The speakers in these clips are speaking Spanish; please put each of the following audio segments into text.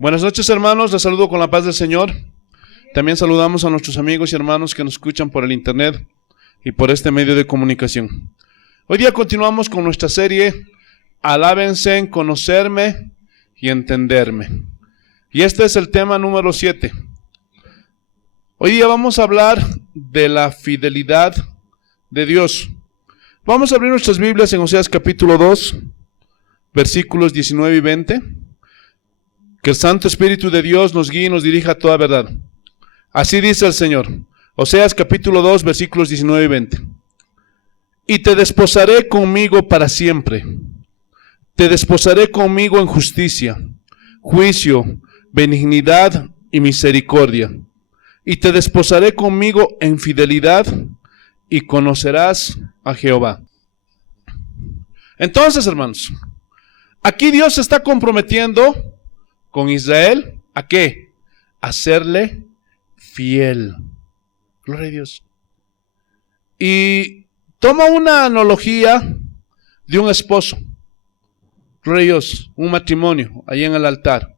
Buenas noches, hermanos, les saludo con la paz del Señor. También saludamos a nuestros amigos y hermanos que nos escuchan por el internet y por este medio de comunicación. Hoy día continuamos con nuestra serie Alábense en conocerme y entenderme. Y este es el tema número 7. Hoy día vamos a hablar de la fidelidad de Dios. Vamos a abrir nuestras Biblias en Oseas capítulo 2, versículos 19 y 20. Que el Santo Espíritu de Dios nos guíe y nos dirija a toda verdad. Así dice el Señor. Oseas capítulo 2, versículos 19 y 20. Y te desposaré conmigo para siempre. Te desposaré conmigo en justicia, juicio, benignidad y misericordia. Y te desposaré conmigo en fidelidad y conocerás a Jehová. Entonces, hermanos, aquí Dios se está comprometiendo con Israel, ¿a qué? A serle fiel. Gloria a Dios. Y toma una analogía de un esposo. Gloria a Dios, un matrimonio, ahí en el altar.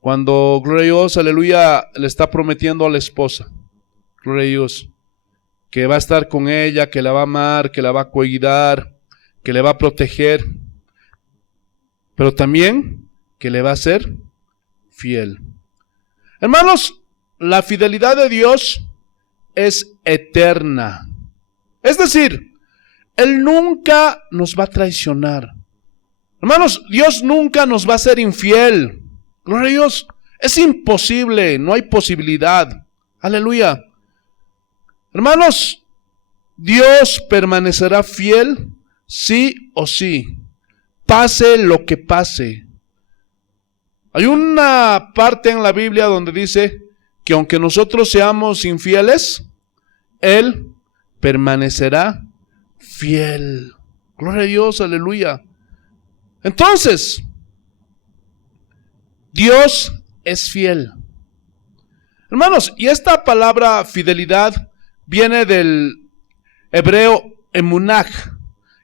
Cuando, gloria a Dios, aleluya, le está prometiendo a la esposa, gloria a Dios, que va a estar con ella, que la va a amar, que la va a cuidar, que le va a proteger, pero también que le va a ser fiel. Hermanos, la fidelidad de Dios es eterna. Es decir, Él nunca nos va a traicionar. Hermanos, Dios nunca nos va a ser infiel. Gloria a Dios. Es imposible, no hay posibilidad. Aleluya. Hermanos, Dios permanecerá fiel sí o sí, pase lo que pase. Hay una parte en la Biblia donde dice que aunque nosotros seamos infieles, Él permanecerá fiel. Gloria a Dios, aleluya. Entonces, Dios es fiel. Hermanos, y esta palabra fidelidad viene del hebreo emunaj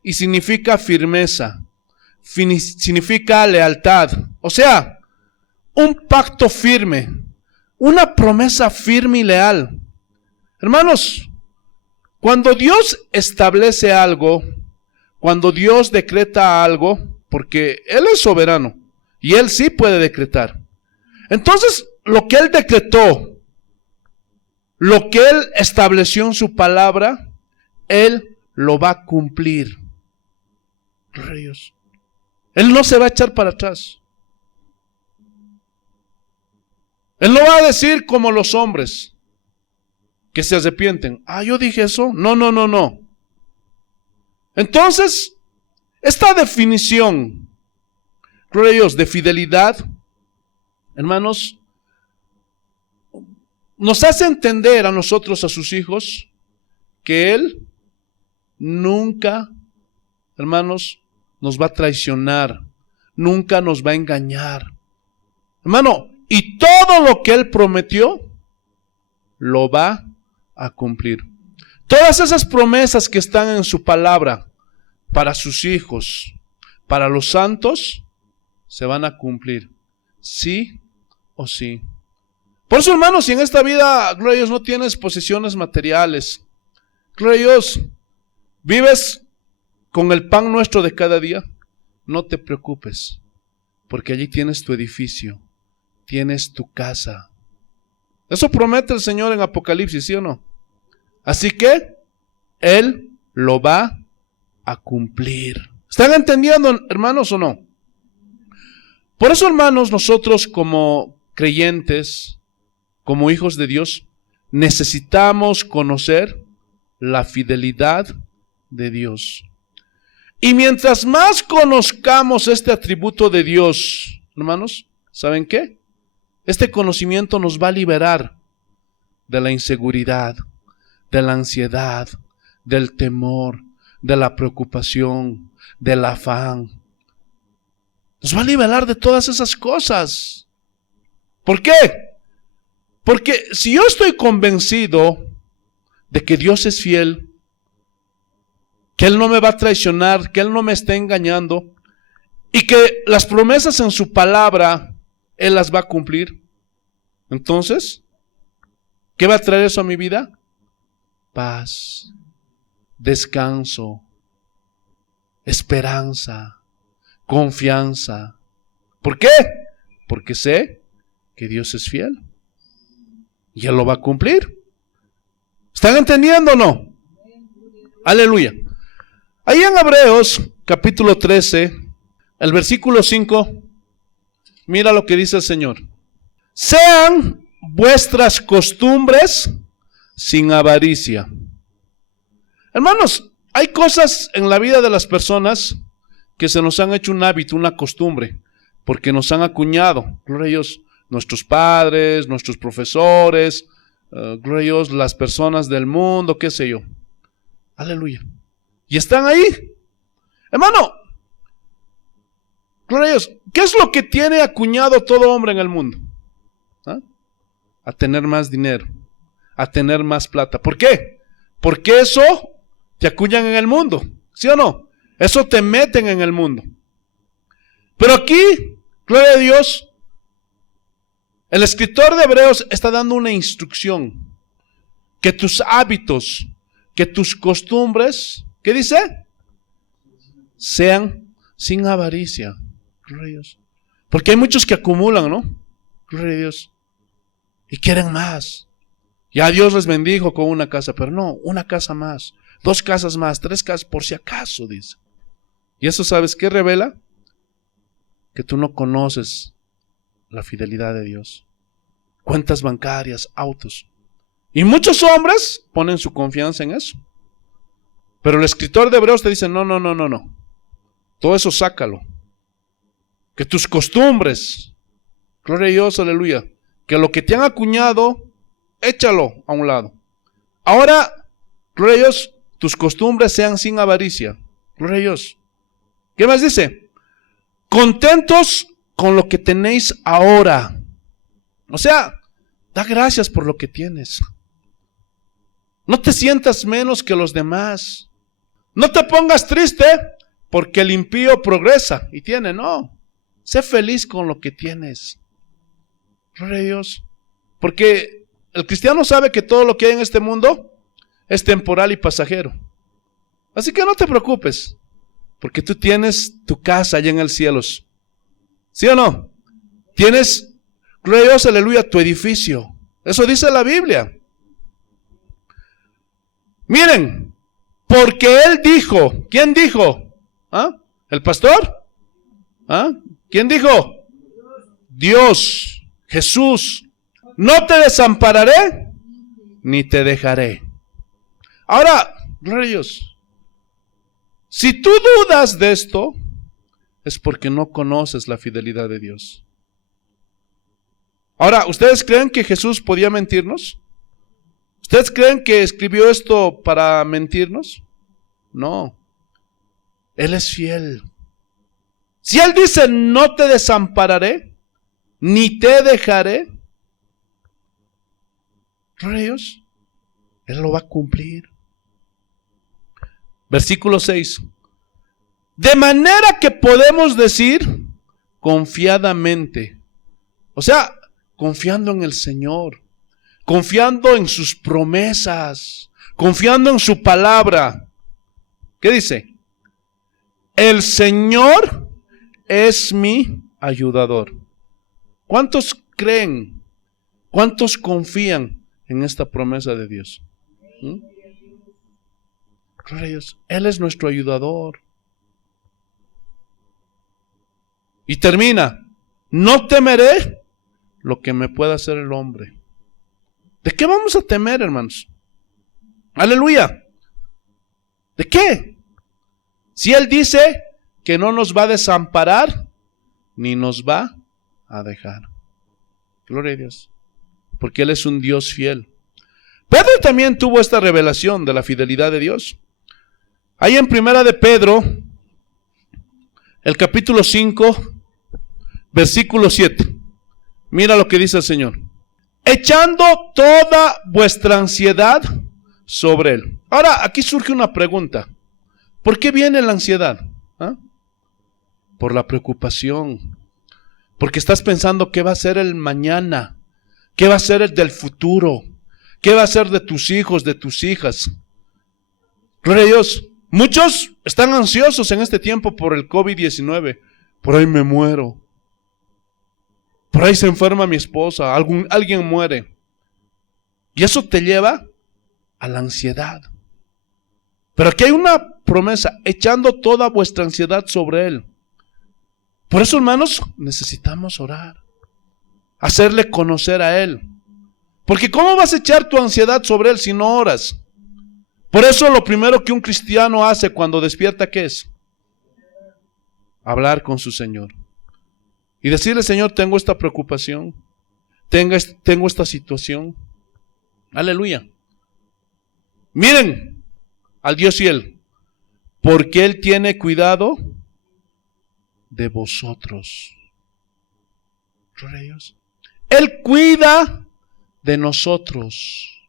y significa firmeza, significa lealtad. O sea, un pacto firme, una promesa firme y leal. Hermanos, cuando Dios establece algo, cuando Dios decreta algo, porque Él es soberano y Él sí puede decretar. Entonces, lo que Él decretó, lo que Él estableció en su palabra, Él lo va a cumplir. Gloria a Dios. Él no se va a echar para atrás. Él no va a decir como los hombres que se arrepienten. Yo dije eso. No. Entonces, esta definición, gloria a Dios, de fidelidad, hermanos, nos hace entender a nosotros, a sus hijos, que Él nunca, hermanos, nos va a traicionar, nunca nos va a engañar. Hermano, y todo lo que Él prometió, lo va a cumplir. Todas esas promesas que están en su palabra, para sus hijos, para los santos, se van a cumplir, sí o sí. Por eso, hermanos, si en esta vida, gloria a Dios, no tienes posesiones materiales, gloria a Dios, vives con el pan nuestro de cada día, no te preocupes, porque allí tienes tu edificio, tienes tu casa. Eso promete el Señor en Apocalipsis, ¿sí o no? Así que Él lo va a cumplir. ¿Están entendiendo, hermanos, o no? Por eso, hermanos, nosotros como creyentes, como hijos de Dios, necesitamos conocer la fidelidad de Dios. Y mientras más conozcamos este atributo de Dios, hermanos, ¿saben qué? Este conocimiento nos va a liberar de la inseguridad, de la ansiedad, del temor, de la preocupación, del afán. Nos va a liberar de todas esas cosas. ¿Por qué? Porque si yo estoy convencido de que Dios es fiel, que Él no me va a traicionar, que Él no me está engañando, y que las promesas en su palabra Él las va a cumplir. Entonces, ¿qué va a traer eso a mi vida? Paz, descanso, esperanza, confianza. ¿Por qué? Porque sé que Dios es fiel y Él lo va a cumplir. ¿Están entendiendo o no? Aleluya. Ahí en Hebreos capítulo 13, el versículo 5, mira lo que dice el Señor. Sean vuestras costumbres sin avaricia. Hermanos, hay cosas en la vida de las personas que se nos han hecho un hábito, una costumbre, porque nos han acuñado, gloria a Dios, nuestros padres, nuestros profesores, gloria a Dios, las personas del mundo, qué sé yo. Aleluya. Y están ahí. Hermano, gloria a Dios, ¿qué es lo que tiene acuñado todo hombre en el mundo? ¿Ah? A tener más dinero, a tener más plata. ¿Por qué? Porque eso te acuñan en el mundo, ¿sí o no? Eso te meten en el mundo. Pero aquí, gloria a Dios, el escritor de Hebreos está dando una instrucción. Que tus hábitos, que tus costumbres, ¿qué dice? Sean sin avaricia. Gloria a Dios. Porque hay muchos que acumulan, ¿no? Gloria a Dios. Y quieren más. Ya Dios les bendijo con una casa, pero no, una casa más, 2 casas más, 3 casas, por si acaso, dice. Y eso, ¿sabes qué revela? Que tú no conoces la fidelidad de Dios. Cuentas bancarias, autos. Y muchos hombres ponen su confianza en eso. Pero el escritor de Hebreos te dice, no. Todo eso sácalo. Que tus costumbres, gloria a Dios, aleluya, que lo que te han acuñado, échalo a un lado. Ahora, gloria a Dios, tus costumbres sean sin avaricia. Gloria a Dios. ¿Qué más dice? Contentos con lo que tenéis ahora. O sea, da gracias por lo que tienes. No te sientas menos que los demás. No te pongas triste porque el impío progresa y tiene, no. Sé feliz con lo que tienes. Gloria a Dios. Porque el cristiano sabe que todo lo que hay en este mundo es temporal y pasajero. Así que no te preocupes, porque tú tienes tu casa allá en el cielo. ¿Sí o no? Tienes, gloria a Dios, aleluya, tu edificio. Eso dice la Biblia. Miren, porque Él dijo, ¿quién dijo? ¿Ah? ¿El pastor? ¿Ah? ¿Quién dijo? Dios, Jesús. No te desampararé, ni te dejaré. Ahora, gloria a Dios, si tú dudas de esto, es porque no conoces la fidelidad de Dios. Ahora, ¿ustedes creen que Jesús podía mentirnos? ¿Ustedes creen que escribió esto para mentirnos? No. Él es fiel. Si Él dice, no te desampararé, ni te dejaré, gloria a Dios, Él lo va a cumplir. Versículo 6. De manera que podemos decir confiadamente, o sea, confiando en el Señor, confiando en sus promesas, confiando en su palabra. ¿Qué dice? El Señor es mi ayudador. ¿Cuántos creen? ¿Cuántos confían en esta promesa de Dios? Gloria a Dios. Él es nuestro ayudador. Y termina. No temeré lo que me pueda hacer el hombre. ¿De qué vamos a temer, hermanos? Aleluya. ¿De qué? Si Él dice que no nos va a desamparar, ni nos va a dejar. Gloria a Dios. Porque Él es un Dios fiel. Pedro también tuvo esta revelación de la fidelidad de Dios. Ahí en Primera de Pedro, el capítulo 5, versículo 7. Mira lo que dice el Señor. Echando toda vuestra ansiedad sobre Él. Ahora, aquí surge una pregunta. ¿Por qué viene la ansiedad? ¿Ah? Por la preocupación, Porque estás pensando qué va a ser el mañana, qué va a ser el del futuro, qué va a ser de tus hijos, de tus hijas. Gloria a Dios. Muchos están ansiosos en este tiempo por el COVID-19. Por ahí me muero. Por ahí se enferma mi esposa, alguien muere. Y eso te lleva a la ansiedad. Pero aquí hay una promesa, echando toda vuestra ansiedad sobre Él. Por eso, hermanos, necesitamos orar, hacerle conocer a Él. Porque ¿cómo vas a echar tu ansiedad sobre Él si no oras? Por eso lo primero que un cristiano hace cuando despierta, ¿qué es? Hablar con su Señor. Y decirle, Señor, tengo esta preocupación, tengo esta situación. Aleluya. Miren al Dios fiel, porque Él tiene cuidado de vosotros. Gloria a Dios. Él cuida de nosotros.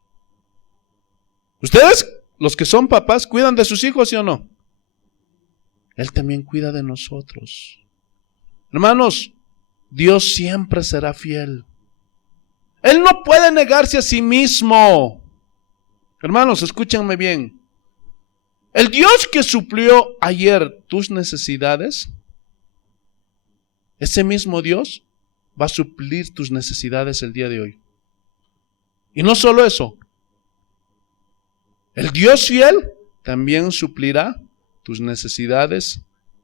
¿Ustedes, los que son papás, cuidan de sus hijos, sí o no? Él también cuida de nosotros. Hermanos, Dios siempre será fiel. Él no puede negarse a sí mismo. Hermanos, escúchenme bien. El Dios que suplió ayer tus necesidades, ese mismo Dios va a suplir tus necesidades el día de hoy. Y no solo eso, el Dios fiel también suplirá tus necesidades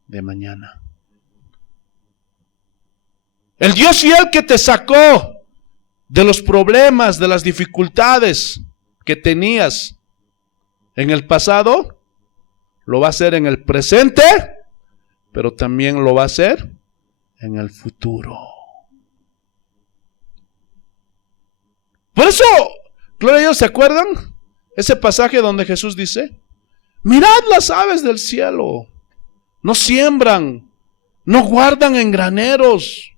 de mañana. El Dios fiel que te sacó de los problemas, de las dificultades que tenías en el pasado, lo va a hacer en el presente, pero también lo va a hacer en el futuro. Por eso, gloria a Dios, ¿se acuerdan? Ese pasaje donde Jesús dice, mirad las aves del cielo, no siembran, no guardan en graneros.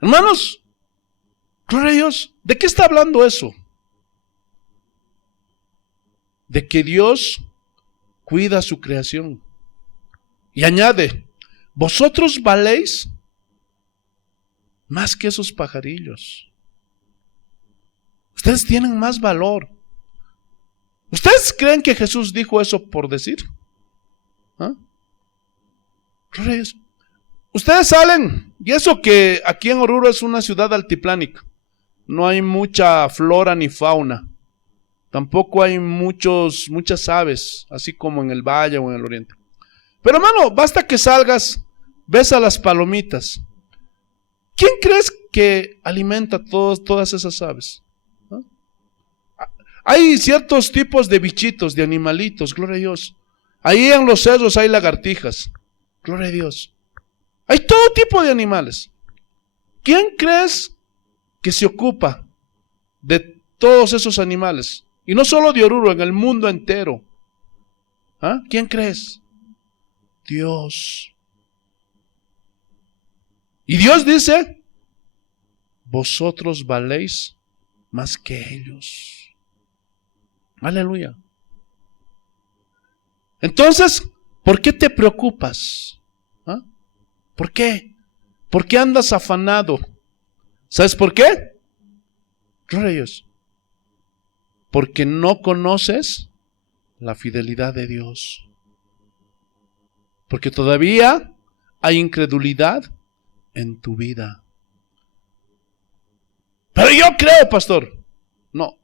Hermanos, gloria a Dios, ¿de qué está hablando eso? De que Dios cuida su creación. Y añade, vosotros valéis más que esos pajarillos. Ustedes tienen más valor. ¿Ustedes creen que Jesús dijo eso por decir? ¿Ah? Gloria a Dios. Ustedes salen, y eso que aquí en Oruro es una ciudad altiplánica. No hay mucha flora ni fauna. Tampoco hay muchas aves, así como en el valle o en el oriente. Pero hermano, basta que salgas, ves a las palomitas. ¿Quién crees que alimenta todas esas aves? ¿No? Hay ciertos tipos de bichitos, de animalitos, gloria a Dios. Ahí en los cerros hay lagartijas, gloria a Dios. Hay todo tipo de animales. ¿Quién crees que se ocupa de todos esos animales? Y no solo de Oruro, en el mundo entero. ¿Ah? ¿Quién crees? Dios. Y Dios dice, vosotros valéis más que ellos. Aleluya. Entonces, ¿por qué te preocupas? ¿Ah? ¿Por qué? ¿Por qué andas afanado? ¿Sabes por qué? Gloria a Dios. Porque no conoces la fidelidad de Dios. Porque todavía hay incredulidad en tu vida. Pero yo creo, pastor. No.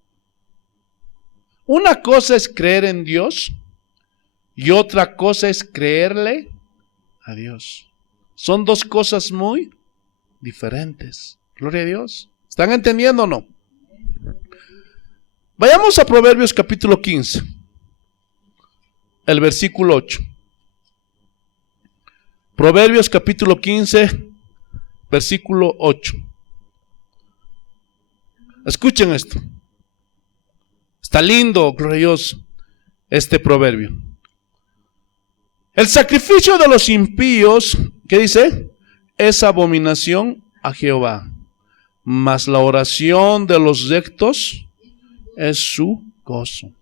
Una cosa es creer en Dios y otra cosa es creerle a Dios. Son dos cosas muy diferentes. Gloria a Dios. ¿Están entendiendo o no? Vayamos a Proverbios capítulo 15, el versículo 8. Proverbios capítulo 15, versículo 8. Escuchen esto. Está lindo, glorioso, este proverbio. El sacrificio de los impíos, ¿qué dice? Es abominación a Jehová, mas la oración de los rectos es su gozo.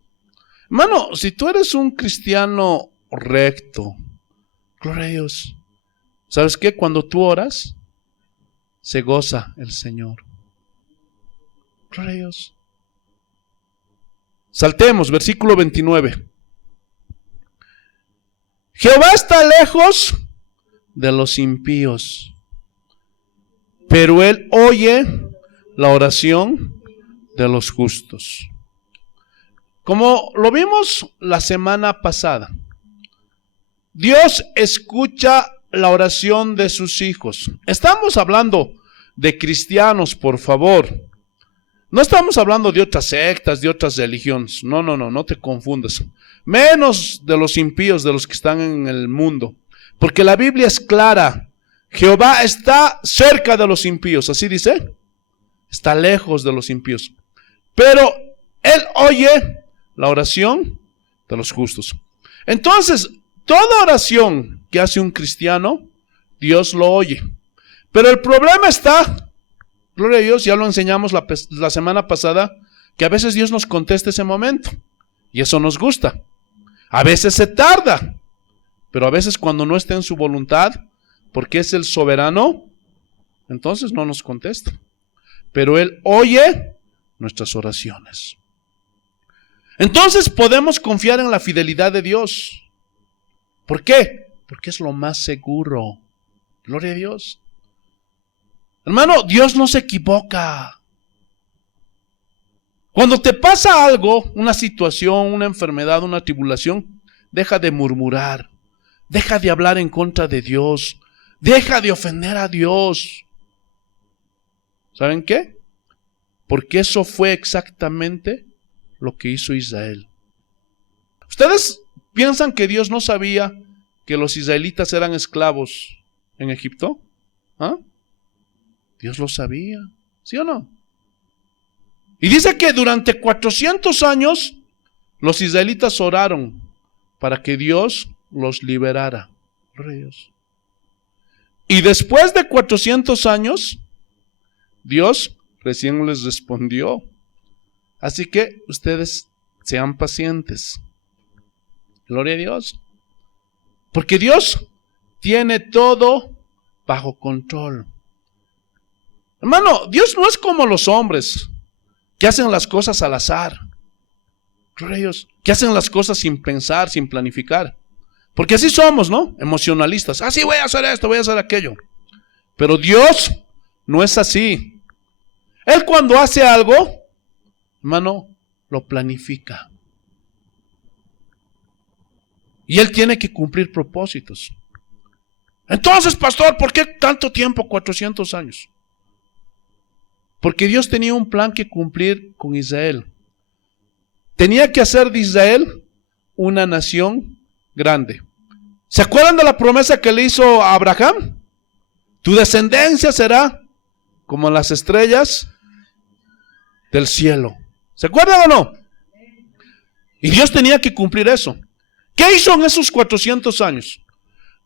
Hermano, si tú eres un cristiano recto, gloria a Dios, ¿Sabes qué? Cuando tú oras, se goza el Señor. Gloria a Dios. Saltemos, versículo 29. Jehová está lejos de los impíos, pero Él oye la oración de los justos. Como lo vimos la semana pasada, Dios escucha la oración de sus hijos. Estamos hablando de cristianos, por favor. No estamos hablando de otras sectas, de otras religiones. No te confundas. Menos de los impíos, de los que están en el mundo. Porque la Biblia es clara. Jehová está cerca de los impíos, así dice. Está lejos de los impíos. Pero Él oye la oración de los justos. Entonces, toda oración que hace un cristiano, Dios lo oye. Pero el problema está, gloria a Dios, ya lo enseñamos la semana pasada, que a veces Dios nos contesta ese momento. Y eso nos gusta. A veces se tarda. Pero a veces cuando no está en su voluntad, porque es el soberano, entonces no nos contesta. Pero Él oye nuestras oraciones. Entonces podemos confiar en la fidelidad de Dios. ¿Por qué? Porque es lo más seguro. Gloria a Dios. Hermano, Dios no se equivoca. Cuando te pasa algo, una situación, una enfermedad, una tribulación, deja de murmurar. Deja de hablar en contra de Dios. Deja de ofender a Dios. ¿Saben qué? Porque eso fue exactamente lo que hizo Israel. ¿Ustedes piensan que Dios no sabía que los israelitas eran esclavos en Egipto? ¿Ah? Dios lo sabía, ¿sí o no? Y dice que durante 400 años los israelitas oraron para que Dios los liberara. Dios. Y después de 400 años, Dios recién les respondió. Así que ustedes sean pacientes. Gloria a Dios. Porque Dios tiene todo bajo control. Hermano, Dios no es como los hombres que hacen las cosas al azar. Gloria a Dios. Que hacen las cosas sin pensar, sin planificar. Porque así somos, ¿no? Emocionalistas. Sí, voy a hacer esto, voy a hacer aquello. Pero Dios no es así. Él cuando hace algo, hermano, lo planifica. Y Él tiene que cumplir propósitos. Entonces, pastor, ¿por qué tanto tiempo? 400 años. Porque Dios tenía un plan que cumplir con Israel. Tenía que hacer de Israel una nación grande. ¿Se acuerdan de la promesa que le hizo a Abraham? Tu descendencia será como las estrellas del cielo. ¿Se acuerdan o no? Y Dios tenía que cumplir eso. ¿Qué hizo en esos 400 años?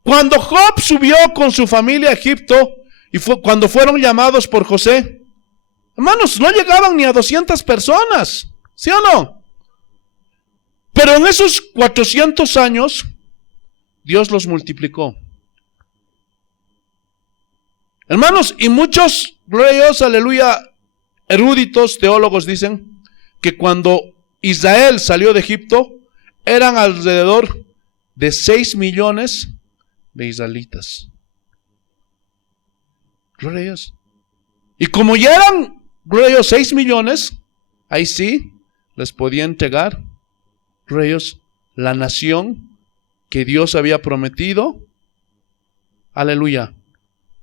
Cuando Job subió con su familia a Egipto y cuando fueron llamados por José, hermanos, no llegaban ni a 200 personas, ¿sí o no? Pero en esos 400 años, Dios los multiplicó. Hermanos, y muchos, gloria a Dios, aleluya, eruditos, teólogos dicen que cuando Israel salió de Egipto, eran alrededor de 6 millones de israelitas. Gloria a Dios. Y como ya eran, gloria a Dios, 6 millones, ahí sí les podía entregar, gloria a Dios, la nación que Dios había prometido, aleluya,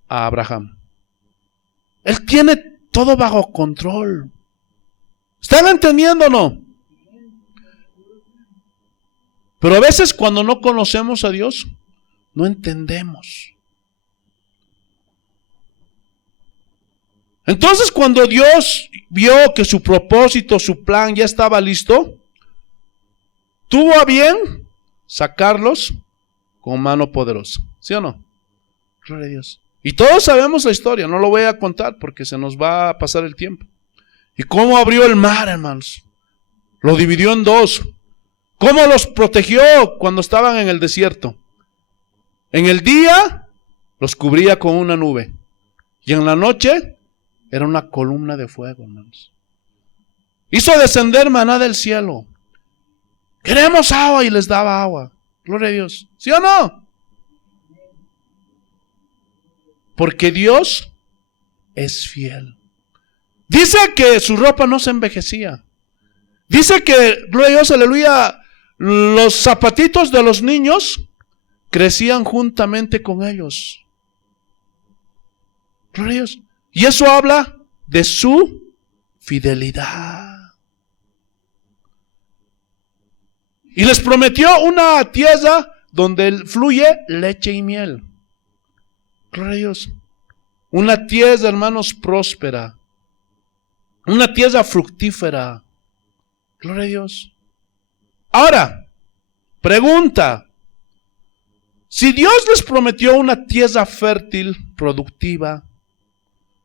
a Abraham. Él tiene todo bajo control. ¿Están entendiendo o no? Pero a veces cuando no conocemos a Dios, no entendemos. Entonces cuando Dios vio que su propósito, su plan ya estaba listo, tuvo a bien sacarlos con mano poderosa. ¿Sí o no? Gloria a Dios. Y todos sabemos la historia, no lo voy a contar porque se nos va a pasar el tiempo. ¿Y cómo abrió el mar, hermanos? Lo dividió en dos. ¿Cómo los protegió cuando estaban en el desierto? En el día los cubría con una nube. Y en la noche era una columna de fuego, hermanos. Hizo descender maná del cielo. Queremos agua, y les daba agua. Gloria a Dios. ¿Sí o no? Porque Dios es fiel. Dice que su ropa no se envejecía. Dice que, gloria a Dios, aleluya, los zapatitos de los niños crecían juntamente con ellos. Gloria a Dios. Y eso habla de su fidelidad. Y les prometió una tierra donde fluye leche y miel. Gloria a Dios. Una tierra, hermanos, próspera. Una tierra fructífera. Gloria a Dios. Ahora, pregunta. Si Dios les prometió una tierra fértil, productiva,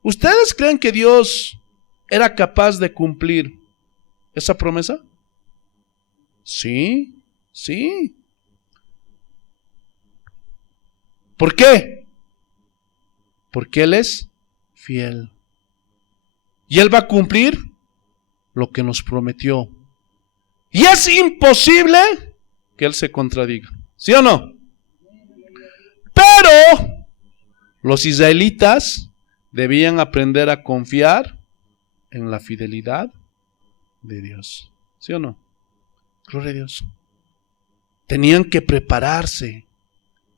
¿ustedes creen que Dios era capaz de cumplir esa promesa? Sí, sí. ¿Por qué? Porque Él es fiel. Y Él va a cumplir lo que nos prometió. Y es imposible que Él se contradiga. ¿Sí o no? Pero los israelitas debían aprender a confiar en la fidelidad de Dios. ¿Sí o no? Gloria a Dios. Tenían que prepararse.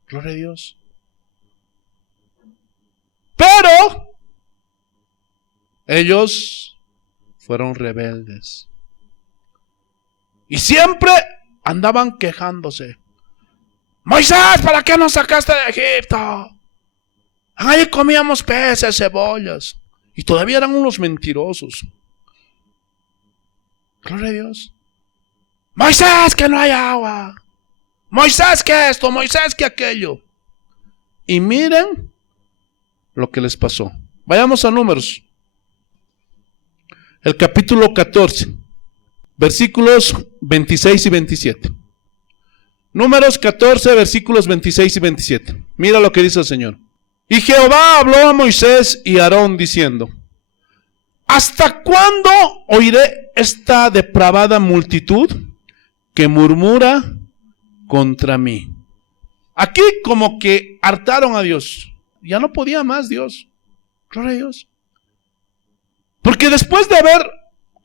Gloria a Dios. Pero ellos fueron rebeldes. Y siempre andaban quejándose. Moisés, ¿para qué nos sacaste de Egipto? Ahí comíamos peces, cebollas. Y todavía eran unos mentirosos. Gloria a Dios. Moisés, que no hay agua. Moisés, que esto. Moisés, que aquello. Y miren lo que les pasó. Vayamos a Números. El capítulo 14. Versículos 26 y 27. Números 14, versículos 26 y 27. Mira lo que dice el Señor. Y Jehová habló a Moisés y a Aarón diciendo: ¿hasta cuándo oiré esta depravada multitud que murmura contra mí? Aquí como que hartaron a Dios. Ya no podía más Dios. Gloria a Dios. Porque después de haber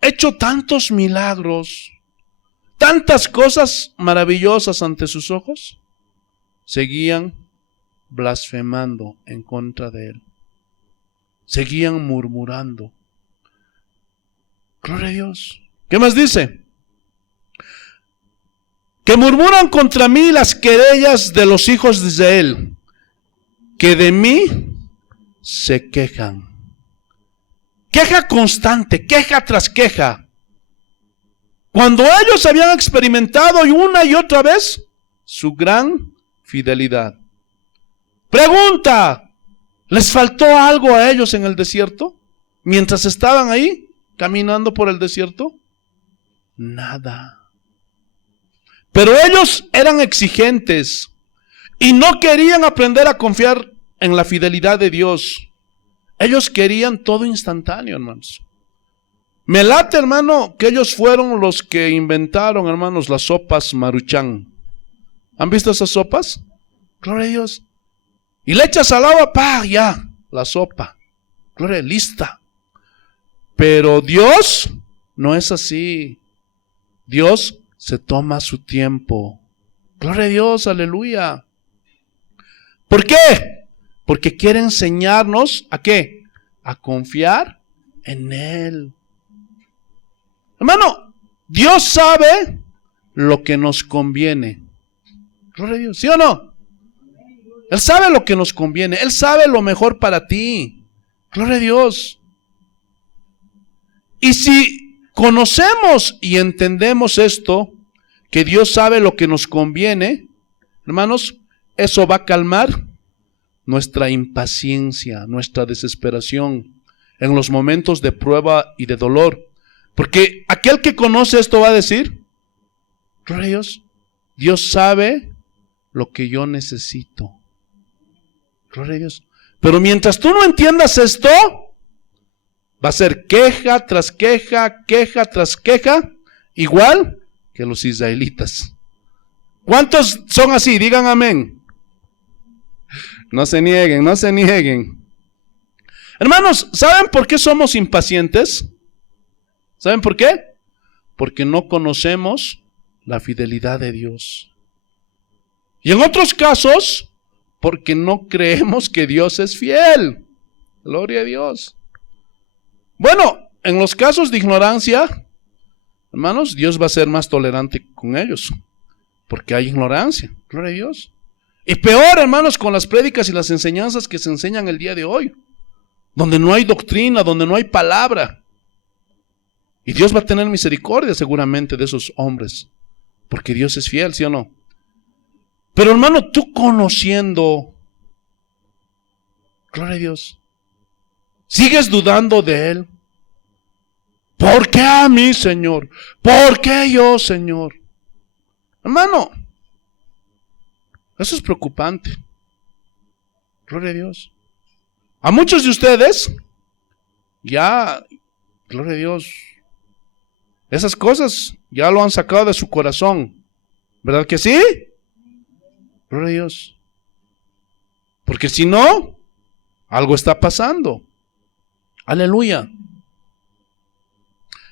hecho tantos milagros, tantas cosas maravillosas ante sus ojos, seguían blasfemando en contra de Él. Seguían murmurando. Gloria a Dios. ¿Qué más dice? Que murmuran contra mí las querellas de los hijos de Israel, que de mí se quejan. Queja constante, queja tras queja. Cuando ellos habían experimentado una y otra vez su gran fidelidad. Pregunta, ¿les faltó algo a ellos en el desierto? Mientras estaban ahí, caminando por el desierto. Nada. Pero ellos eran exigentes y no querían aprender a confiar en la fidelidad de Dios. Ellos querían todo instantáneo, hermanos. Me late, hermano, que ellos fueron los que inventaron, hermanos, las sopas Maruchan. ¿Han visto esas sopas? Gloria a Dios. Y le echas al agua, ya, la sopa. Gloria, lista. Pero Dios no es así. Dios se toma su tiempo. Gloria a Dios, aleluya. ¿Por qué? Porque quiere enseñarnos ¿a qué? A confiar en Él. Hermano, Dios sabe lo que nos conviene. Gloria a Dios, ¿sí o no? Él sabe lo que nos conviene. Él sabe lo mejor para ti. Gloria a Dios. Y si conocemos y entendemos esto, que Dios sabe lo que nos conviene, hermanos, eso va a calmar nuestra impaciencia, nuestra desesperación en los momentos de prueba y de dolor. Porque aquel que conoce esto va a decir: gloria a Dios, Dios sabe lo que yo necesito. Gloria a Dios. Pero mientras tú no entiendas esto, va a ser queja tras queja, queja tras queja, igual que los israelitas. ¿Cuántos son así? Digan amén. No se nieguen, no se nieguen. Hermanos, ¿saben por qué somos impacientes? ¿Saben por qué? Porque no conocemos la fidelidad de Dios. Y en otros casos, porque no creemos que Dios es fiel. Gloria a Dios. Bueno, en los casos de ignorancia, hermanos, Dios va a ser más tolerante con ellos, porque hay ignorancia. Gloria a Dios. Y peor, hermanos, con las prédicas y las enseñanzas que se enseñan el día de hoy, donde no hay doctrina, donde no hay palabra. Y Dios va a tener misericordia seguramente de esos hombres, porque Dios es fiel, ¿sí o no? Pero hermano, tú conociendo, gloria a Dios, sigues dudando de Él. ¿Por qué a mí, Señor? ¿Por qué yo, Señor? Hermano, eso es preocupante. Gloria a Dios. A muchos de ustedes, ya, gloria a Dios, esas cosas ya lo han sacado de su corazón. ¿Verdad que sí? Gloria a Dios. Porque si no, algo está pasando. Aleluya.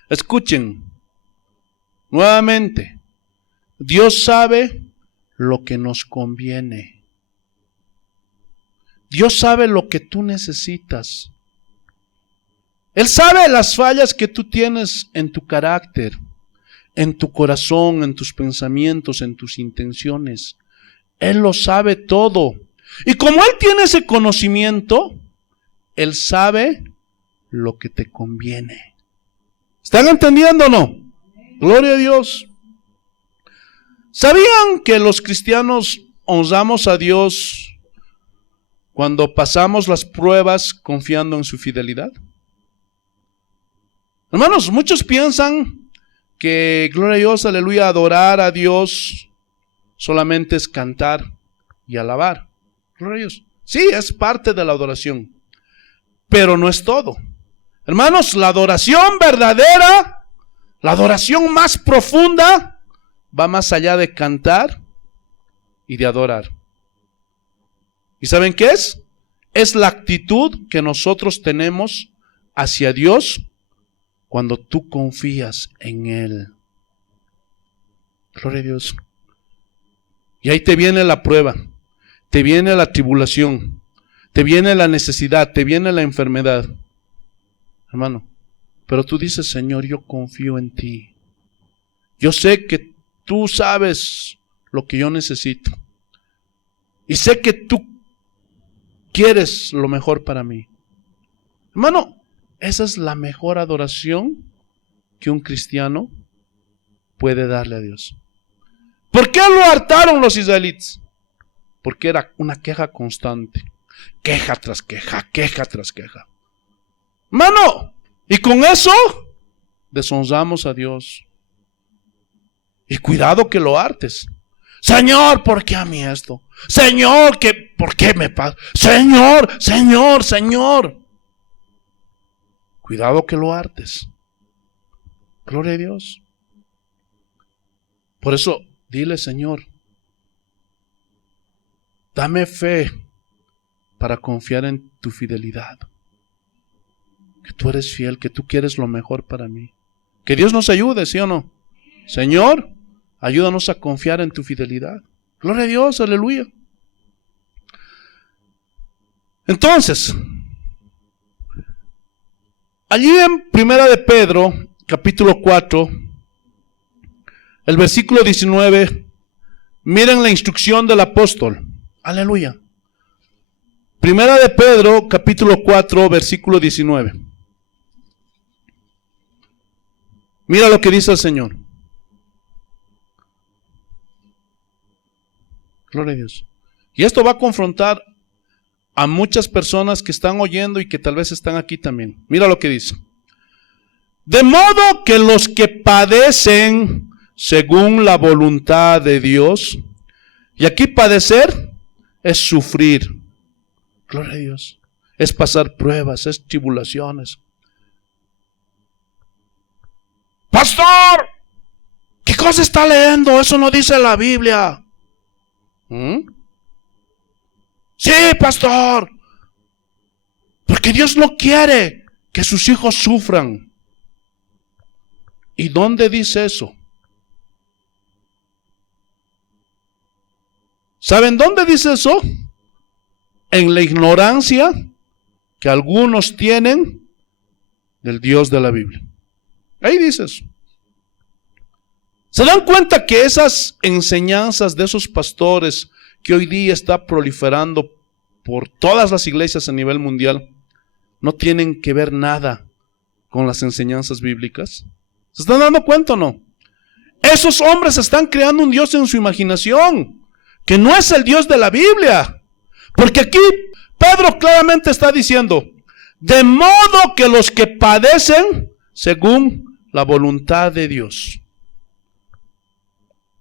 Escuchen, nuevamente, Dios sabe lo que nos conviene. Dios sabe lo que tú necesitas. Él sabe las fallas que tú tienes en tu carácter, en tu corazón, en tus pensamientos, en tus intenciones. Él lo sabe todo. Y como Él tiene ese conocimiento, Él sabe lo que te conviene. ¿Están entendiendo o no? Gloria a Dios. ¿Sabían que los cristianos honramos a Dios cuando pasamos las pruebas confiando en su fidelidad? Hermanos, muchos piensan que, gloria a Dios, aleluya, adorar a Dios solamente es cantar y alabar. Gloria a Dios. Sí, es parte de la adoración, pero no es todo. Hermanos, la adoración verdadera, la adoración más profunda, va más allá de cantar y de adorar. ¿Y saben qué es? Es la actitud que nosotros tenemos hacia Dios cuando tú confías en Él. Gloria a Dios. Y ahí te viene la prueba, te viene la tribulación, te viene la necesidad, te viene la enfermedad. Hermano, pero tú dices, Señor, yo confío en ti. Yo sé que tú sabes lo que yo necesito. Y sé que tú quieres lo mejor para mí. Hermano, esa es la mejor adoración que un cristiano puede darle a Dios. ¿Por qué lo hartaron los israelitas? Porque era una queja constante. Queja tras queja, queja tras queja. Hermano, y con eso deshonramos a Dios. Y cuidado que lo hartes. Señor, ¿por qué a mí esto? Señor, ¿por qué me pasa? Señor, Señor, Señor. Cuidado que lo hartes. Gloria a Dios. Por eso, dile, Señor, dame fe para confiar en tu fidelidad. Que tú eres fiel, que tú quieres lo mejor para mí. Que Dios nos ayude, ¿sí o no? Señor, ayúdanos a confiar en tu fidelidad. Gloria a Dios, aleluya. Entonces, allí en Primera de Pedro, capítulo 4, el versículo 19, miren la instrucción del apóstol. Aleluya. Primera de Pedro, capítulo 4, versículo 19. Mira lo que dice el Señor. Gloria a Dios. Y esto va a confrontar a muchas personas que están oyendo y que tal vez están aquí también. Mira lo que dice. De modo que los que padecen según la voluntad de Dios, y aquí padecer es sufrir. Gloria a Dios. Es pasar pruebas, es tribulaciones. Pastor, ¿qué cosa está leyendo? Eso no dice la Biblia. Sí, pastor. Porque Dios no quiere que sus hijos sufran. ¿Y dónde dice eso? ¿Saben dónde dice eso? En la ignorancia que algunos tienen del Dios de la Biblia. Ahí dice eso. ¿Se dan cuenta que esas enseñanzas de esos pastores que hoy día está proliferando por todas las iglesias a nivel mundial no tienen que ver nada con las enseñanzas bíblicas? ¿Se están dando cuenta o no? Esos hombres están creando un Dios en su imaginación, que no es el Dios de la Biblia. Porque aquí Pedro claramente está diciendo, de modo que los que padecen según la voluntad de Dios.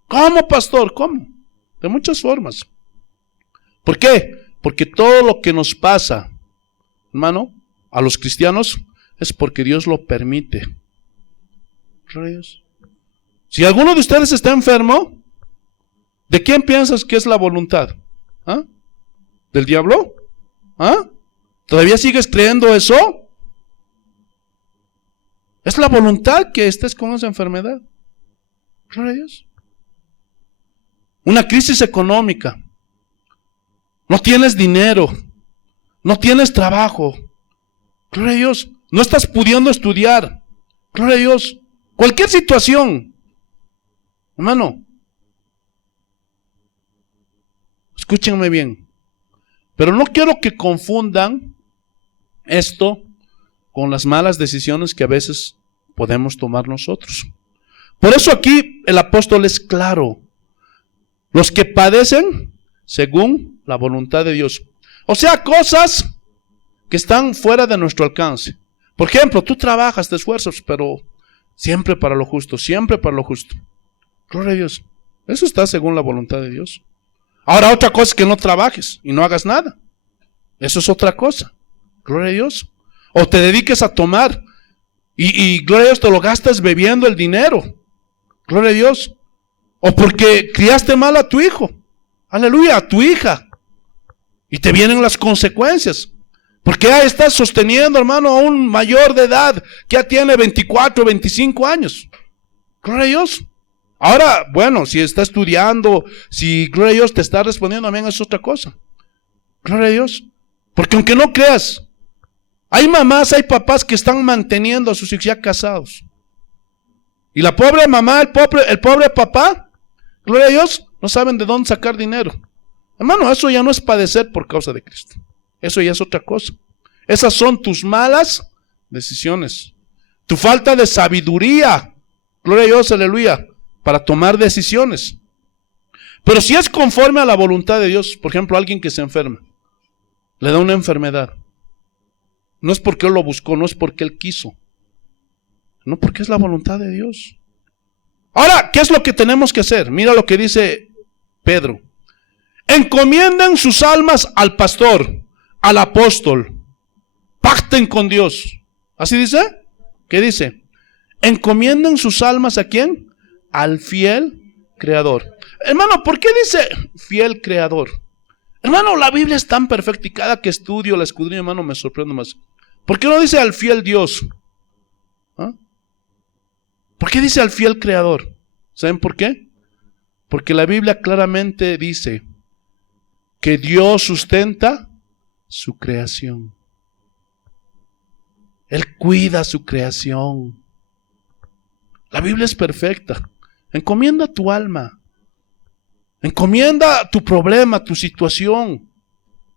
¿Cómo, pastor? ¿Cómo? De muchas formas. ¿Por qué? Porque todo lo que nos pasa, hermano, a los cristianos, es porque Dios lo permite. Si alguno de ustedes está enfermo, ¿de quién piensas que es la voluntad? ¿Ah? ¿Del diablo? ¿Ah? ¿Todavía sigues creyendo eso? Es la voluntad que estés con esa enfermedad. Gloria a Dios. Una crisis económica. No tienes dinero. No tienes trabajo. Gloria a Dios. No estás pudiendo estudiar. Gloria a Dios. Cualquier situación. Hermano, escúchenme bien. Pero no quiero que confundan esto con las malas decisiones que a veces podemos tomar nosotros. Por eso aquí el apóstol es claro. Los que padecen según la voluntad de Dios. O sea, cosas que están fuera de nuestro alcance. Por ejemplo, tú trabajas, te esfuerzas, pero siempre para lo justo, siempre para lo justo. Gloria a Dios. Eso está según la voluntad de Dios. Ahora, otra cosa es que no trabajes y no hagas nada. Eso es otra cosa. Gloria a Dios. O te dediques a tomar y gloria a Dios, te lo gastas bebiendo el dinero. Gloria a Dios. O porque criaste mal a tu hijo. Aleluya, a tu hija. Y te vienen las consecuencias. Porque ya estás sosteniendo, hermano, a un mayor de edad que ya tiene 24, 25 años. Gloria a Dios. Ahora, bueno, si está estudiando, si gloria a Dios te está respondiendo amén, es otra cosa. Gloria a Dios. Porque aunque no creas, hay mamás, hay papás que están manteniendo a sus hijos ya casados. Y la pobre mamá, el pobre papá, gloria a Dios, no saben de dónde sacar dinero. Hermano, eso ya no es padecer por causa de Cristo. Eso ya es otra cosa. Esas son tus malas decisiones. Tu falta de sabiduría. Gloria a Dios, aleluya. Para tomar decisiones. Pero si es conforme a la voluntad de Dios, por ejemplo, alguien que se enferma, le da una enfermedad. No es porque él lo buscó, no es porque él quiso. No, porque es la voluntad de Dios. Ahora, ¿qué es lo que tenemos que hacer? Mira lo que dice Pedro. Encomiendan sus almas al pastor, al apóstol. Pacten con Dios. ¿Así dice? ¿Qué dice? Encomiendan sus almas ¿a quién? Al fiel creador. Hermano, ¿por qué dice fiel creador? Hermano, la Biblia es tan perfecta y cada que estudio la escudriño, hermano, me sorprendo más. ¿Por qué no dice al fiel Dios? ¿Ah? ¿Por qué dice al fiel creador? ¿Saben por qué? Porque la Biblia claramente dice que Dios sustenta su creación. Él cuida su creación. La Biblia es perfecta. Encomienda tu alma. Encomienda tu problema, tu situación.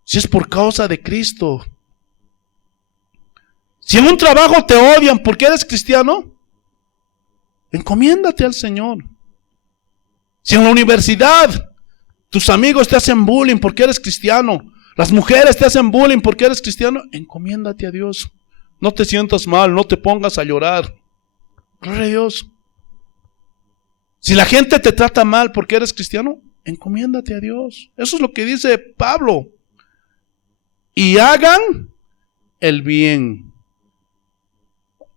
Si es por causa de Cristo. Si en un trabajo te odian porque eres cristiano, encomiéndate al Señor. Si en la universidad tus amigos te hacen bullying porque eres cristiano, las mujeres te hacen bullying porque eres cristiano, encomiéndate a Dios. No te sientas mal, no te pongas a llorar. Gloria a Dios. Si la gente te trata mal porque eres cristiano, encomiéndate a Dios. Eso es lo que dice Pablo. y hagan el bien.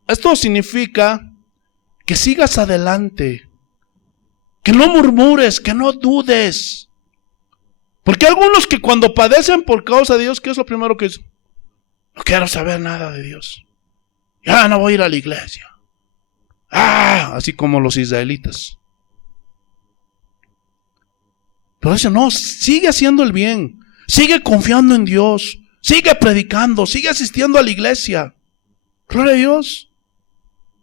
Esto significa que sigas adelante, que no murmures, que no dudes. Porque algunos que cuando padecen por causa de Dios, ¿qué es lo primero que dicen? No quiero saber nada de Dios. Ya no voy a ir a la iglesia. Así como los israelitas. Pero dice, no, sigue haciendo el bien. Sigue confiando en Dios. Sigue predicando. Sigue asistiendo a la iglesia. Gloria a Dios.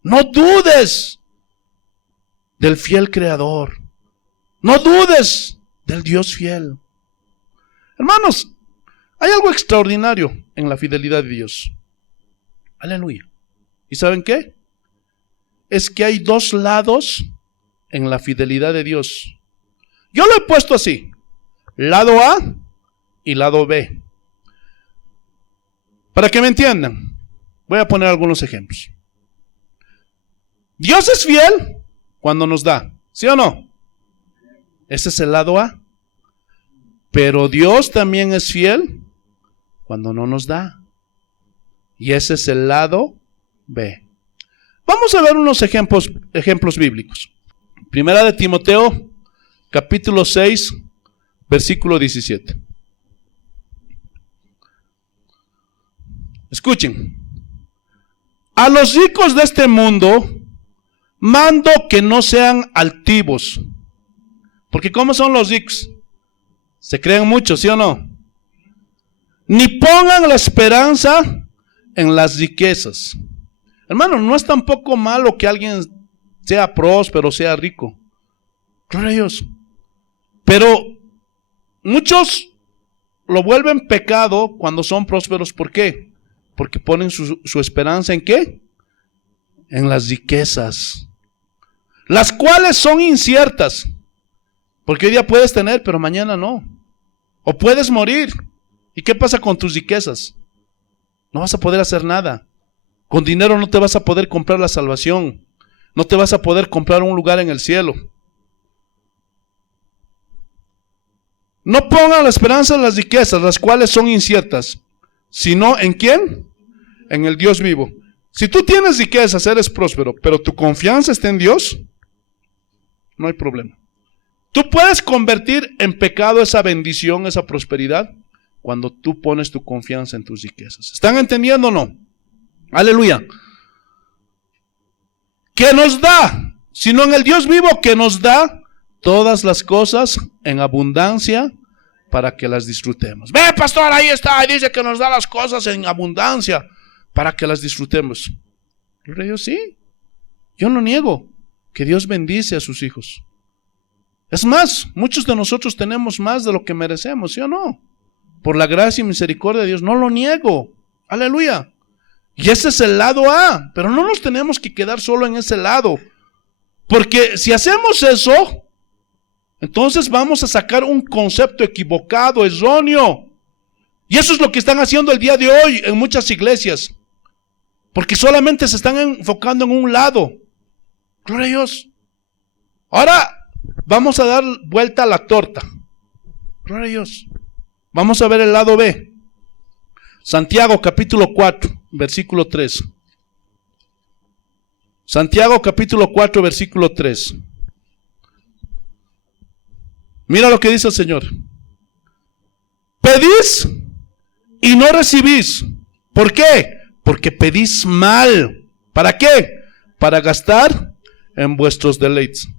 No dudes del fiel Creador. No dudes del Dios fiel. Hermanos, hay algo extraordinario en la fidelidad de Dios. Aleluya. ¿Y saben qué? Es que hay dos lados en la fidelidad de Dios. Yo lo he puesto así: lado A y lado B. Para que me entiendan, voy a poner algunos ejemplos. Dios es fiel cuando nos da, ¿sí o no? Ese es el lado A. Pero Dios también es fiel cuando no nos da. Y ese es el lado B. Vamos a ver unos ejemplos bíblicos. Primera de Timoteo, capítulo 6, versículo 17. Escuchen. A los ricos de este mundo mando que no sean altivos. Porque ¿cómo son los ricos? Se creen mucho, ¿sí o no? Ni pongan la esperanza en las riquezas. Hermano, no es tampoco malo que alguien sea próspero, sea rico. Gloria a Dios. Pero muchos lo vuelven pecado cuando son prósperos. ¿Por qué? Porque ponen su esperanza ¿en qué? En las riquezas, las cuales son inciertas. Porque hoy día puedes tener, pero mañana no. O puedes morir. ¿Y qué pasa con tus riquezas? No vas a poder hacer nada. Con dinero no te vas a poder comprar la salvación. No te vas a poder comprar un lugar en el cielo. No pongan la esperanza en las riquezas, las cuales son inciertas, sino ¿en quién? En el Dios vivo. Si tú tienes riquezas, eres próspero, pero tu confianza está en Dios, no hay problema. Tú puedes convertir en pecado esa bendición, esa prosperidad, cuando tú pones tu confianza en tus riquezas. ¿Están entendiendo o no? Aleluya. ¿Qué nos da? Sino en el Dios vivo que nos da todas las cosas en abundancia para que las disfrutemos. Ve, pastor, ahí está, dice que nos da las cosas en abundancia para que las disfrutemos. Yo sí, yo no niego que Dios bendice a sus hijos. Es más, muchos de nosotros tenemos más de lo que merecemos, ¿sí o no? Por la gracia y misericordia de Dios, no lo niego. Aleluya. Y ese es el lado A, pero no nos tenemos que quedar solo en ese lado. Porque si hacemos eso, entonces vamos a sacar un concepto equivocado, erróneo. Y eso es lo que están haciendo el día de hoy en muchas iglesias. Porque solamente se están enfocando en un lado. Gloria a Dios. Ahora vamos a dar vuelta a la torta. Gloria a Dios. Vamos a ver el lado B. Santiago capítulo 4, versículo 3. Santiago capítulo 4, versículo 3. Mira lo que dice el Señor. Pedís y no recibís. ¿Por qué? Porque pedís mal. ¿Para qué? Para gastar en vuestros deleites.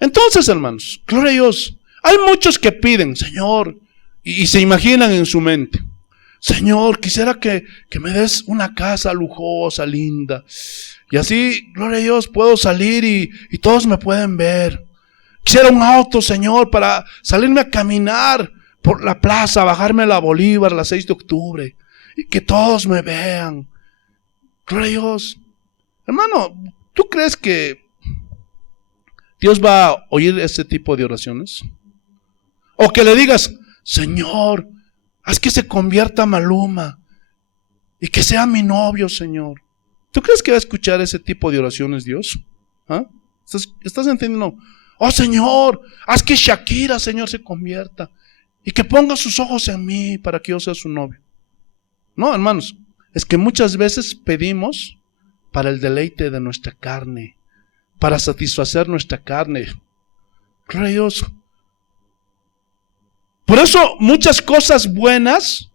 Entonces, hermanos, gloria a Dios. Hay muchos que piden, Señor, y se imaginan en su mente. Señor, quisiera que me des una casa lujosa, linda. Y así, gloria a Dios, puedo salir y todos me pueden ver. Quisiera un auto, Señor, para salirme a caminar por la plaza, bajarme a la Bolívar, la 6 de octubre. Y que todos me vean. Gloria a Dios. Hermano, ¿tú crees que Dios va a oír ese tipo de oraciones? O que le digas, Señor, haz que se convierta Maluma y que sea mi novio, Señor. ¿Tú crees que va a escuchar ese tipo de oraciones Dios? ¿Ah? ¿Estás entendiendo? Oh, Señor, haz que Shakira, Señor, se convierta y que ponga sus ojos en mí para que yo sea su novio. No, hermanos, es que muchas veces pedimos para el deleite de nuestra carne, para satisfacer nuestra carne. Gloria a Dios. Por eso muchas cosas buenas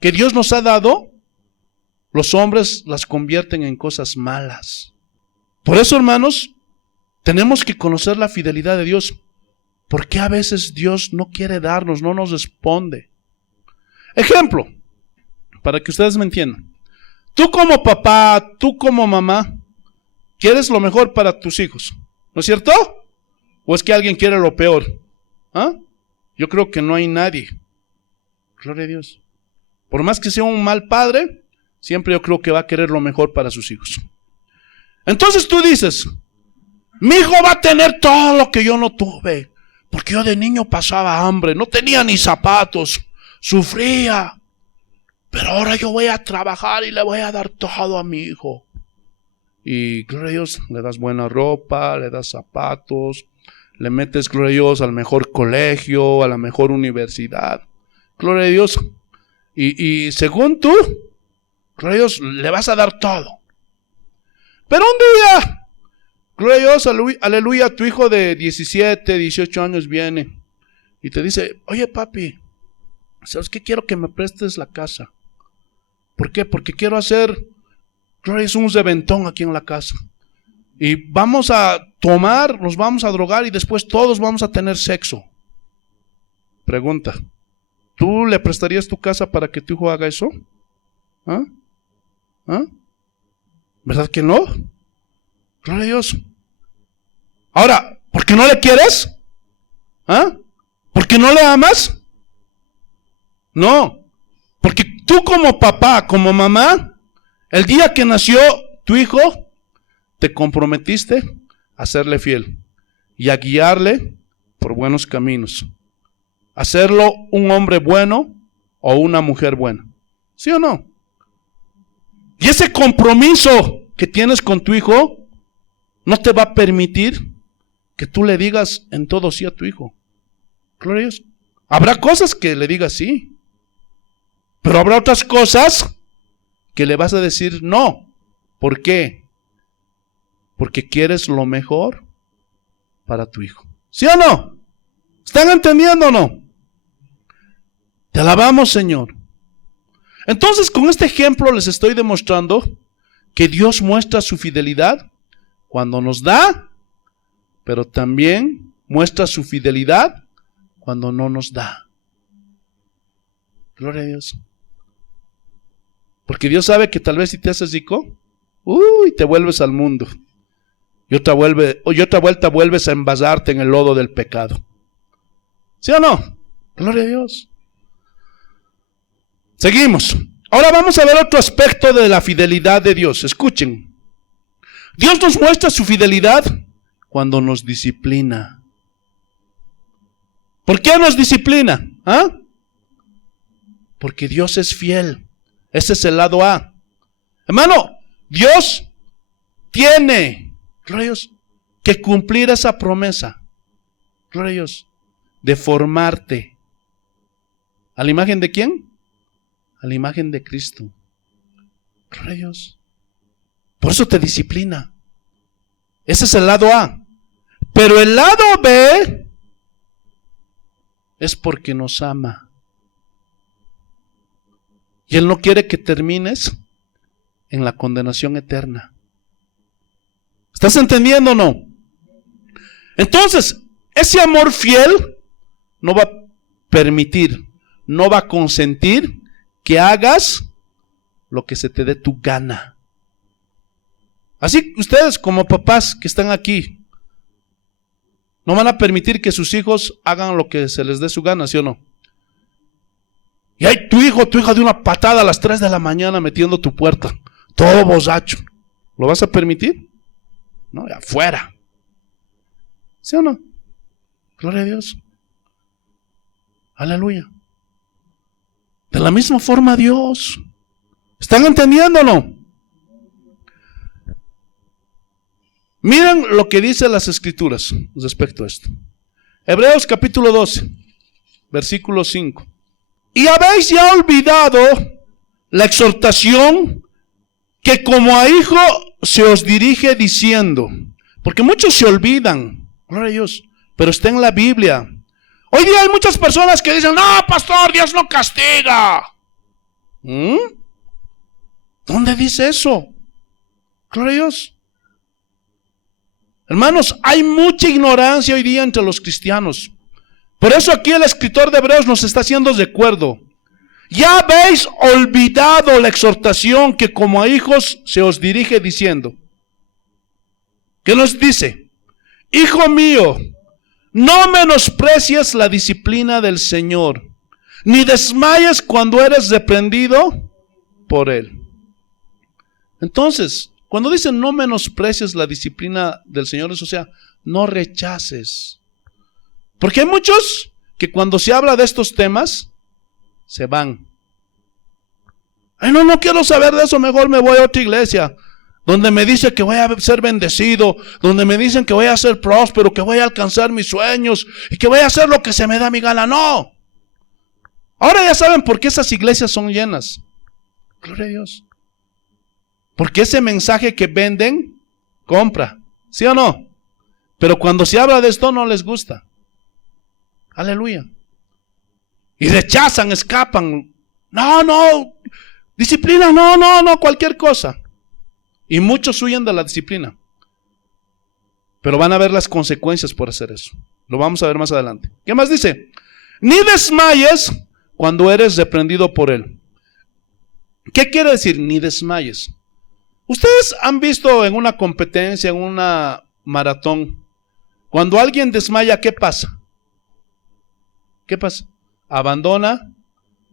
que Dios nos ha dado, los hombres las convierten en cosas malas. Por eso, hermanos, tenemos que conocer la fidelidad de Dios. ¿Por qué a veces Dios no quiere darnos, no nos responde? Ejemplo, para que ustedes me entiendan. Tú como papá, tú como mamá, quieres lo mejor para tus hijos, ¿no es cierto? ¿O es que alguien quiere lo peor? ¿Ah? Yo creo que no hay nadie. Gloria a Dios. Por más que sea un mal padre, siempre yo creo que va a querer lo mejor para sus hijos. Entonces tú dices, mi hijo va a tener todo lo que yo no tuve, porque yo de niño pasaba hambre, no tenía ni zapatos, sufría, pero ahora yo voy a trabajar y le voy a dar todo a mi hijo. Y gloria a Dios, le das buena ropa, le das zapatos, le metes, gloria a Dios, al mejor colegio, a la mejor universidad. Gloria a Dios. Y según tú, gloria a Dios, le vas a dar todo. Pero un día, gloria a Dios, aleluya, tu hijo de 17, 18 años viene y te dice, oye papi, ¿sabes qué? Quiero que me prestes la casa. ¿Por qué? Porque quiero hacer, gloria a Dios, un reventón aquí en la casa. Y vamos a tomar, nos vamos a drogar y después todos vamos a tener sexo. Pregunta, ¿tú le prestarías tu casa para que tu hijo haga eso? ¿Ah? ¿Ah? ¿Verdad que no? Gloria a Dios. Ahora, ¿por qué no le quieres? ¿Ah? ¿Por qué no le amas? No, porque tú como papá, como mamá, el día que nació tu hijo, te comprometiste a serle fiel y a guiarle por buenos caminos. Hacerlo un hombre bueno o una mujer buena. ¿Sí o no? Y ese compromiso que tienes con tu hijo no te va a permitir que tú le digas en todo sí a tu hijo. Gloria a Dios. Habrá cosas que le digas sí, pero habrá otras cosas que le vas a decir no. ¿Por qué? Porque quieres lo mejor para tu hijo. ¿Sí o no? ¿Están entendiendo o no? Te alabamos, Señor. Entonces, con este ejemplo les estoy demostrando que Dios muestra su fidelidad cuando nos da, pero también muestra su fidelidad cuando no nos da. Gloria a Dios. Porque Dios sabe que tal vez si te haces rico, te vuelves al mundo. Y otra vuelta vuelves a envasarte en el lodo del pecado. ¿Sí o no? Gloria a Dios. Seguimos. Ahora vamos a ver otro aspecto de la fidelidad de Dios. Escuchen. Dios nos muestra su fidelidad cuando nos disciplina. ¿Por qué nos disciplina? ¿Ah? Porque Dios es fiel. Ese es el lado A. Hermano, Dios tiene, gloria a Dios, que cumplir esa promesa, gloria a Dios, de formarte. ¿A la imagen de quién? A la imagen de Cristo. Gloria a Dios. Por eso te disciplina. Ese es el lado A. Pero el lado B es porque nos ama. Y Él no quiere que termines en la condenación eterna. ¿Estás entendiendo o no? Entonces, ese amor fiel no va a permitir, no va a consentir que hagas lo que se te dé tu gana. Así que ustedes como papás que están aquí, no van a permitir que sus hijos hagan lo que se les dé su gana, ¿sí o no? Y hay tu hija de una patada a las 3 de la mañana metiendo tu puerta, todo borracho. ¿Lo vas a permitir? No, afuera. ¿Sí o no? Gloria a Dios. Aleluya. De la misma forma Dios. ¿Están entendiendo o no? Miren lo que dicen las Escrituras respecto a esto. Hebreos capítulo 12, versículo 5. Y habéis ya olvidado la exhortación que como a hijo se os dirige diciendo, porque muchos se olvidan, gloria a Dios, pero está en la Biblia. Hoy día hay muchas personas que dicen, no, pastor, Dios no castiga. ¿Dónde dice eso? Gloria a Dios. Hermanos, hay mucha ignorancia hoy día entre los cristianos. Por eso aquí el escritor de Hebreos nos está haciendo recuerdo. Ya habéis olvidado la exhortación que como a hijos se os dirige diciendo. ¿Qué nos dice? Hijo mío, no menosprecies la disciplina del Señor, ni desmayes cuando eres reprendido por Él. Entonces, cuando dicen no menosprecies la disciplina del Señor, eso, o sea, no rechaces. Porque hay muchos que cuando se habla de estos temas, se van. Ay, no quiero saber de eso, mejor me voy a otra iglesia, donde me dice que voy a ser bendecido, donde me dicen que voy a ser próspero, que voy a alcanzar mis sueños, y que voy a hacer lo que se me da mi gana. No. Ahora ya saben por qué esas iglesias son llenas. Gloria a Dios. Porque ese mensaje que venden, compra. ¿Sí o no? Pero cuando se habla de esto no les gusta. Aleluya. Y rechazan, escapan. No, disciplina, no, cualquier cosa. Y muchos huyen de la disciplina. Pero van a ver las consecuencias por hacer eso. Lo vamos a ver más adelante. ¿Qué más dice? Ni desmayes cuando eres reprendido por Él. ¿Qué quiere decir ni desmayes? Ustedes han visto en una competencia, en una maratón, cuando alguien desmaya, ¿qué pasa? ¿Qué pasa? Abandona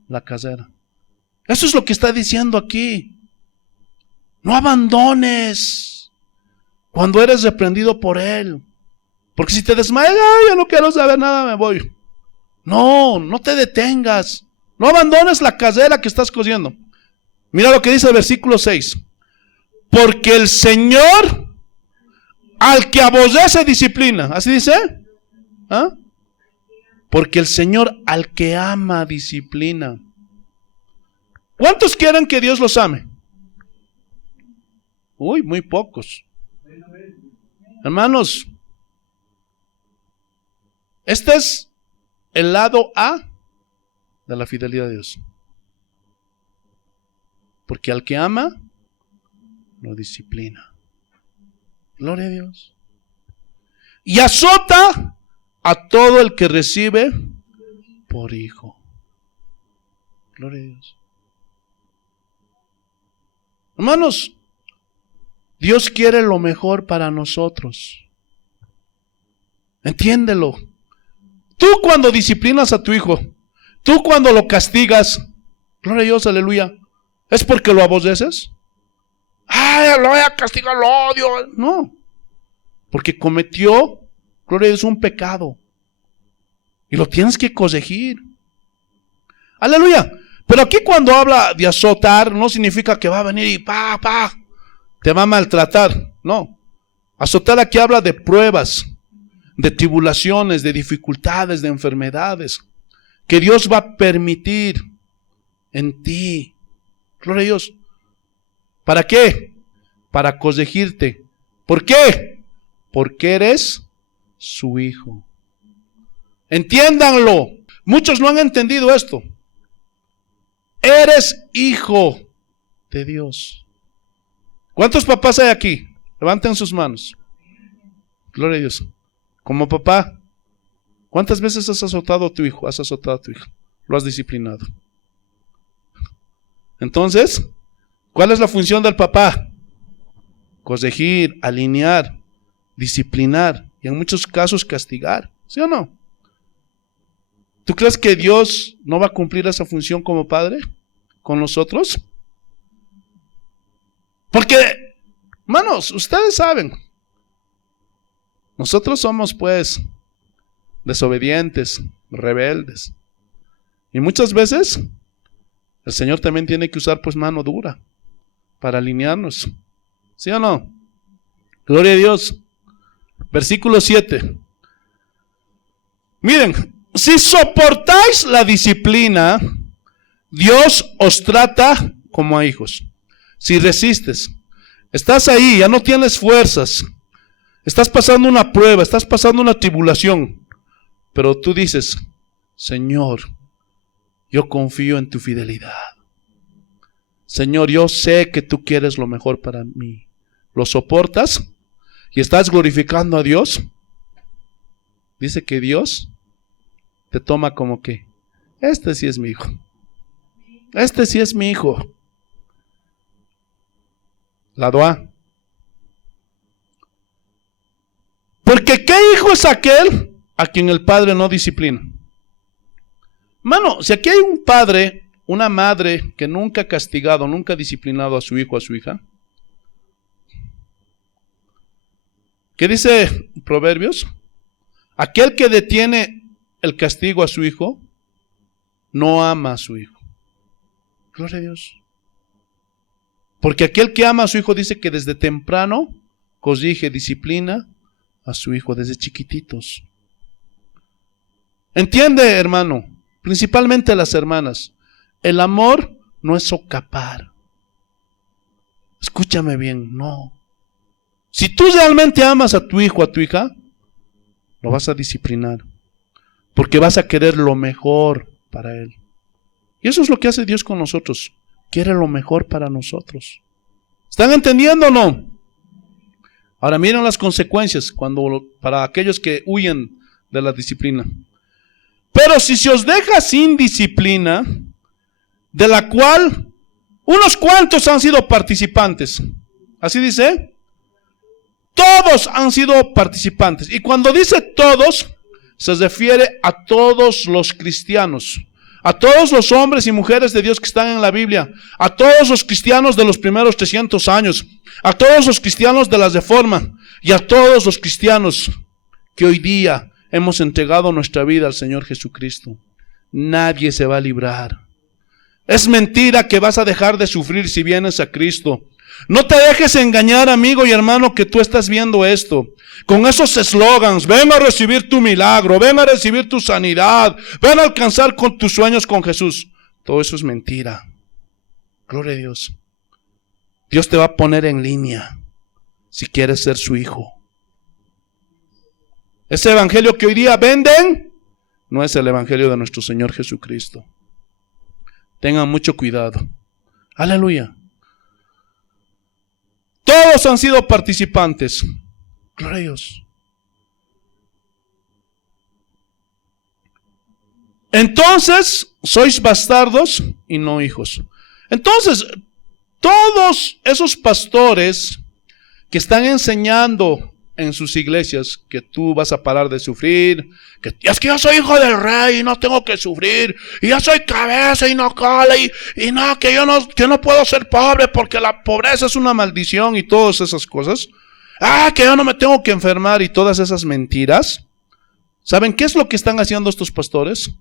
la carrera. Eso es lo que está diciendo aquí. No abandones cuando eres reprendido por Él. Porque si te desmayas, ya no quiero saber nada, me voy. No te detengas. No abandones la carrera que estás corriendo. Mira lo que dice el versículo 6. Porque el Señor al que aborrece disciplina. ¿Así dice? ¿Ah? Porque el Señor al que ama disciplina. ¿Cuántos quieren que Dios los ame? Uy, muy pocos. Hermanos, este es el lado A de la fidelidad de Dios. Porque al que ama, lo disciplina. Gloria a Dios. Y azota a todo el que recibe por hijo. Gloria a Dios. Hermanos, Dios quiere lo mejor para nosotros. Entiéndelo. Tú cuando disciplinas a tu hijo, tú cuando lo castigas, gloria a Dios, aleluya, ¿es porque lo aborreces? ¡Ay, lo voy a castigar, lo odio! No, porque cometió, gloria a Dios, un pecado. Y lo tienes que corregir. Aleluya. Pero aquí cuando habla de azotar, no significa que va a venir y te va a maltratar. No. Azotar aquí habla de pruebas, de tribulaciones, de dificultades, de enfermedades, que Dios va a permitir en ti. Gloria a Dios. ¿Para qué? Para corregirte. ¿Por qué? Porque eres su hijo. Entiéndanlo. Muchos no han entendido esto. Eres hijo de Dios. ¿Cuántos papás hay aquí? Levanten sus manos. Gloria a Dios. Como papá, ¿cuántas veces has azotado a tu hijo? Has azotado a tu hijo. Lo has disciplinado. Entonces, ¿cuál es la función del papá? Corregir, alinear, disciplinar y en muchos casos castigar. ¿Sí o no? ¿Tú crees que Dios no va a cumplir esa función como padre con nosotros? Porque, hermanos, ustedes saben, nosotros somos pues desobedientes, rebeldes. Y muchas veces el Señor también tiene que usar pues mano dura para alinearnos. ¿Sí o no? Gloria a Dios. Versículo 7. Miren, si soportáis la disciplina, Dios os trata como a hijos. Si resistes, estás ahí, ya no tienes fuerzas, estás pasando una prueba, estás pasando una tribulación, pero tú dices, Señor, yo confío en tu fidelidad. Señor, yo sé que tú quieres lo mejor para mí. ¿Lo soportas? Y estás glorificando a Dios. Dice que Dios te toma como que, este sí es mi hijo. Este sí es mi hijo. Lado A. Porque ¿qué hijo es aquel a quien el padre no disciplina? Mano, si aquí hay un padre, una madre que nunca ha castigado, nunca ha disciplinado a su hijo o a su hija, ¿qué dice Proverbios? Aquel que detiene el castigo a su hijo, no ama a su hijo. Gloria a Dios. Porque aquel que ama a su hijo dice que desde temprano corrige, disciplina a su hijo desde chiquititos. Entiende, hermano, principalmente las hermanas, el amor no es socapar. Escúchame bien, no. Si tú realmente amas a tu hijo, a tu hija, lo vas a disciplinar, porque vas a querer lo mejor para él. Y eso es lo que hace Dios con nosotros. Quiere lo mejor para nosotros. ¿Están entendiendo o no? Ahora miren las consecuencias para aquellos que huyen de la disciplina. Pero si se os deja sin disciplina, de la cual unos cuantos han sido participantes. Así dice. Todos han sido participantes. Y cuando dice todos, se refiere a todos los cristianos. A todos los hombres y mujeres de Dios que están en la Biblia, a todos los cristianos de los primeros 300 años, a todos los cristianos de la Reforma y a todos los cristianos que hoy día hemos entregado nuestra vida al Señor Jesucristo. Nadie se va a librar. Es mentira que vas a dejar de sufrir si vienes a Cristo. No te dejes engañar, amigo y hermano, que tú estás viendo esto. Con esos eslogans, ven a recibir tu milagro, ven a recibir tu sanidad, ven a alcanzar con tus sueños con Jesús. Todo eso es mentira. Gloria a Dios. Dios te va a poner en línea si quieres ser su hijo. Ese evangelio que hoy día venden no es el evangelio de nuestro Señor Jesucristo. Tengan mucho cuidado. Aleluya. Todos han sido participantes. Gloria a Dios. Entonces, sois bastardos y no hijos. Entonces, todos esos pastores que están enseñando en sus iglesias que tú vas a parar de sufrir, que es que yo soy hijo del rey y no tengo que sufrir, y yo soy cabeza y no cola, y no, que yo no puedo ser pobre porque la pobreza es una maldición y todas esas cosas, que yo no me tengo que enfermar y todas esas mentiras. ¿Saben qué es lo que están haciendo estos pastores?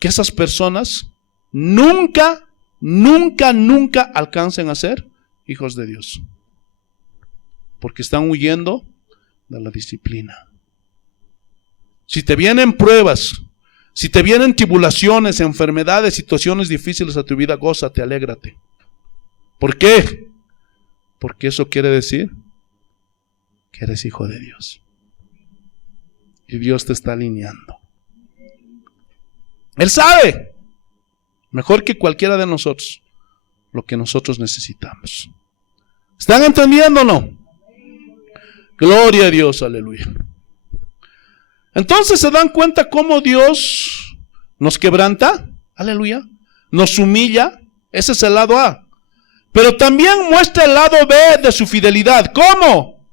Que esas personas nunca alcancen a ser hijos de Dios. Porque están huyendo de la disciplina. Si te vienen pruebas, si te vienen tribulaciones, enfermedades, situaciones difíciles a tu vida, gózate, alégrate. ¿Por qué? Porque eso quiere decir que eres hijo de Dios. Y Dios te está alineando. Él sabe, mejor que cualquiera de nosotros, lo que nosotros necesitamos. ¿Están entendiendo o no? Gloria a Dios, aleluya. Entonces se dan cuenta cómo Dios nos quebranta, aleluya, nos humilla, ese es el lado A. Pero también muestra el lado B de su fidelidad. ¿Cómo?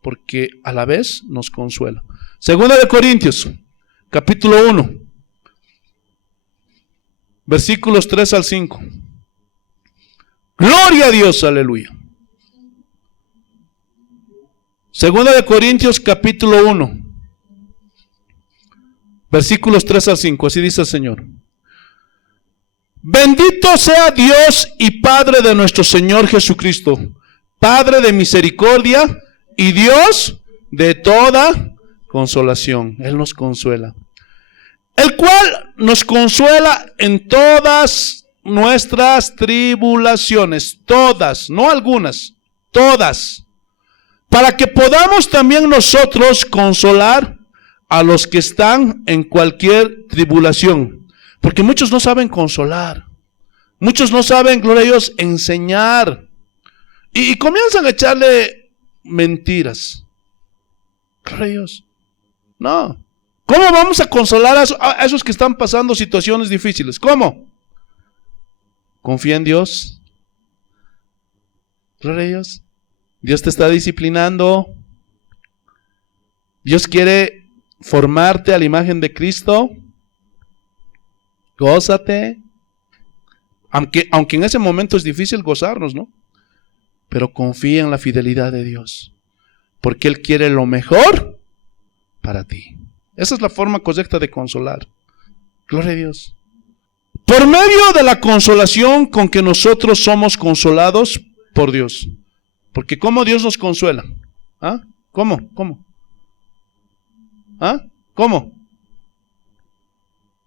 Porque a la vez nos consuela. Segunda de Corintios, capítulo 1, versículos 3 al 5. Gloria a Dios, aleluya. Segunda de Corintios capítulo 1, versículos 3 al 5, así dice el Señor. Bendito sea Dios y Padre de nuestro Señor Jesucristo, Padre de misericordia y Dios de toda consolación. Él nos consuela. El cual nos consuela en todas nuestras tribulaciones, todas, no algunas, todas, para que podamos también nosotros consolar a los que están en cualquier tribulación. Porque muchos no saben consolar, muchos no saben, gloria a Dios, enseñar, y comienzan a echarle mentiras. Gloria a Dios. No. ¿Cómo vamos a consolar a esos que están pasando situaciones difíciles? ¿Cómo? Confía en Dios. Gloria a Dios. Dios te está disciplinando. Dios quiere formarte a la imagen de Cristo. Gózate. Aunque en ese momento es difícil gozarnos, ¿no? Pero confía en la fidelidad de Dios. Porque Él quiere lo mejor para ti. Esa es la forma correcta de consolar. Gloria a Dios. Por medio de la consolación con que nosotros somos consolados por Dios. Porque ¿cómo Dios nos consuela? ¿Ah? ¿Cómo? ¿Ah? ¿Cómo?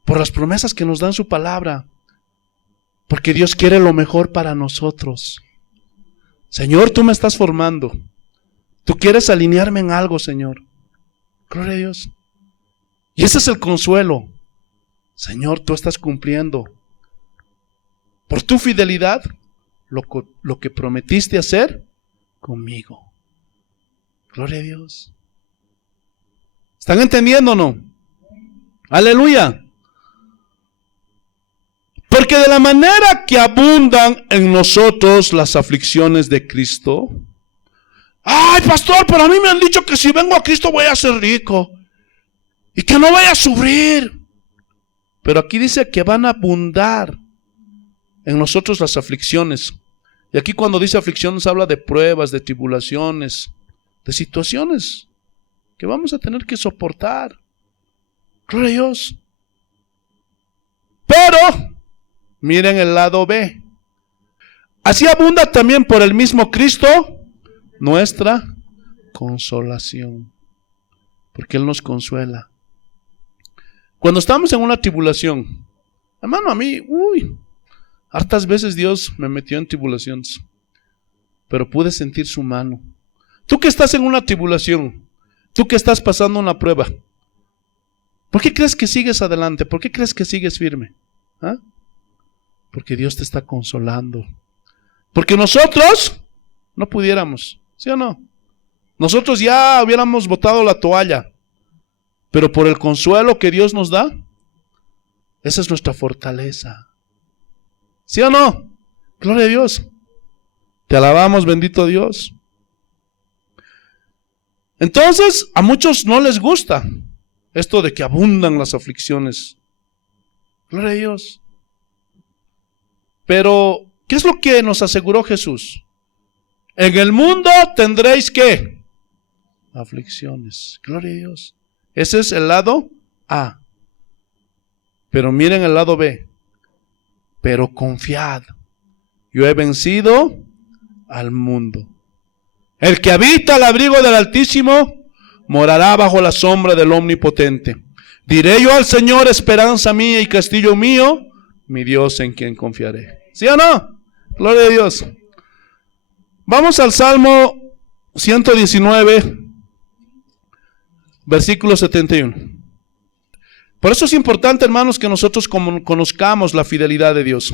Por las promesas que nos dan su palabra. Porque Dios quiere lo mejor para nosotros. Señor, tú me estás formando. Tú quieres alinearme en algo, Señor. Gloria a Dios. Y ese es el consuelo. Señor, tú estás cumpliendo por tu fidelidad lo que prometiste hacer conmigo. Gloria a Dios. ¿Están entendiendo o no? Aleluya. Porque de la manera que abundan en nosotros las aflicciones de Cristo. Ay, pastor, pero a mí me han dicho que si vengo a Cristo voy a ser rico. Y que no voy a sufrir. Pero aquí dice que van a abundar en nosotros las aflicciones. Y aquí cuando dice aflicciones habla de pruebas, de tribulaciones, de situaciones que vamos a tener que soportar. Gloria a Dios. Pero, miren el lado B. Así abunda también por el mismo Cristo nuestra consolación. Porque Él nos consuela. Cuando estamos en una tribulación, hermano, a mí, hartas veces Dios me metió en tribulaciones, pero pude sentir su mano. Tú que estás en una tribulación, tú que estás pasando una prueba, ¿por qué crees que sigues adelante? ¿Por qué crees que sigues firme? ¿Ah? Porque Dios te está consolando. Porque nosotros no pudiéramos, ¿sí o no? Nosotros ya hubiéramos botado la toalla. Pero por el consuelo que Dios nos da, esa es nuestra fortaleza. ¿Sí o no? Gloria a Dios. Te alabamos, bendito Dios. Entonces, a muchos no les gusta esto de que abundan las aflicciones. Gloria a Dios. Pero, ¿qué es lo que nos aseguró Jesús? En el mundo tendréis ¿qué? Aflicciones. Gloria a Dios. Ese es el lado A. Pero miren el lado B. Pero confiad, yo he vencido al mundo. El que habita al abrigo del Altísimo morará bajo la sombra del Omnipotente. Diré yo al Señor, esperanza mía y castillo mío, mi Dios en quien confiaré. ¿Sí o no? Gloria a Dios. Vamos al Salmo 119. Versículo 71. Por eso es importante, hermanos, que nosotros conozcamos la fidelidad de Dios.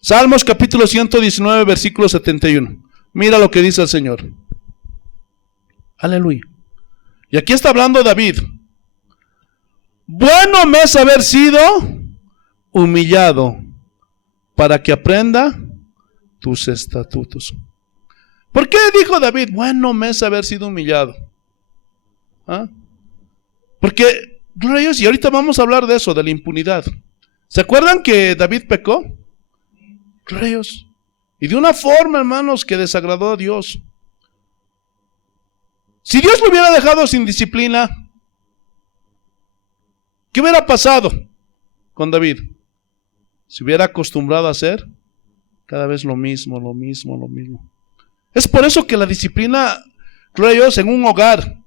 Salmos capítulo 119, versículo 71. Mira lo que dice el Señor. Aleluya. Y aquí está hablando David. Bueno me es haber sido humillado para que aprenda tus estatutos. ¿Por qué dijo David? Bueno me es haber sido humillado. ¿Ah? Porque, gloria a Dios, y ahorita vamos a hablar de eso, de la impunidad. ¿Se acuerdan que David pecó? Gloria a Dios. Y de una forma, hermanos, que desagradó a Dios. Si Dios lo hubiera dejado sin disciplina, ¿qué hubiera pasado con David? Se hubiera acostumbrado a hacer cada vez lo mismo. Es por eso que la disciplina, gloria a Dios, en un hogar,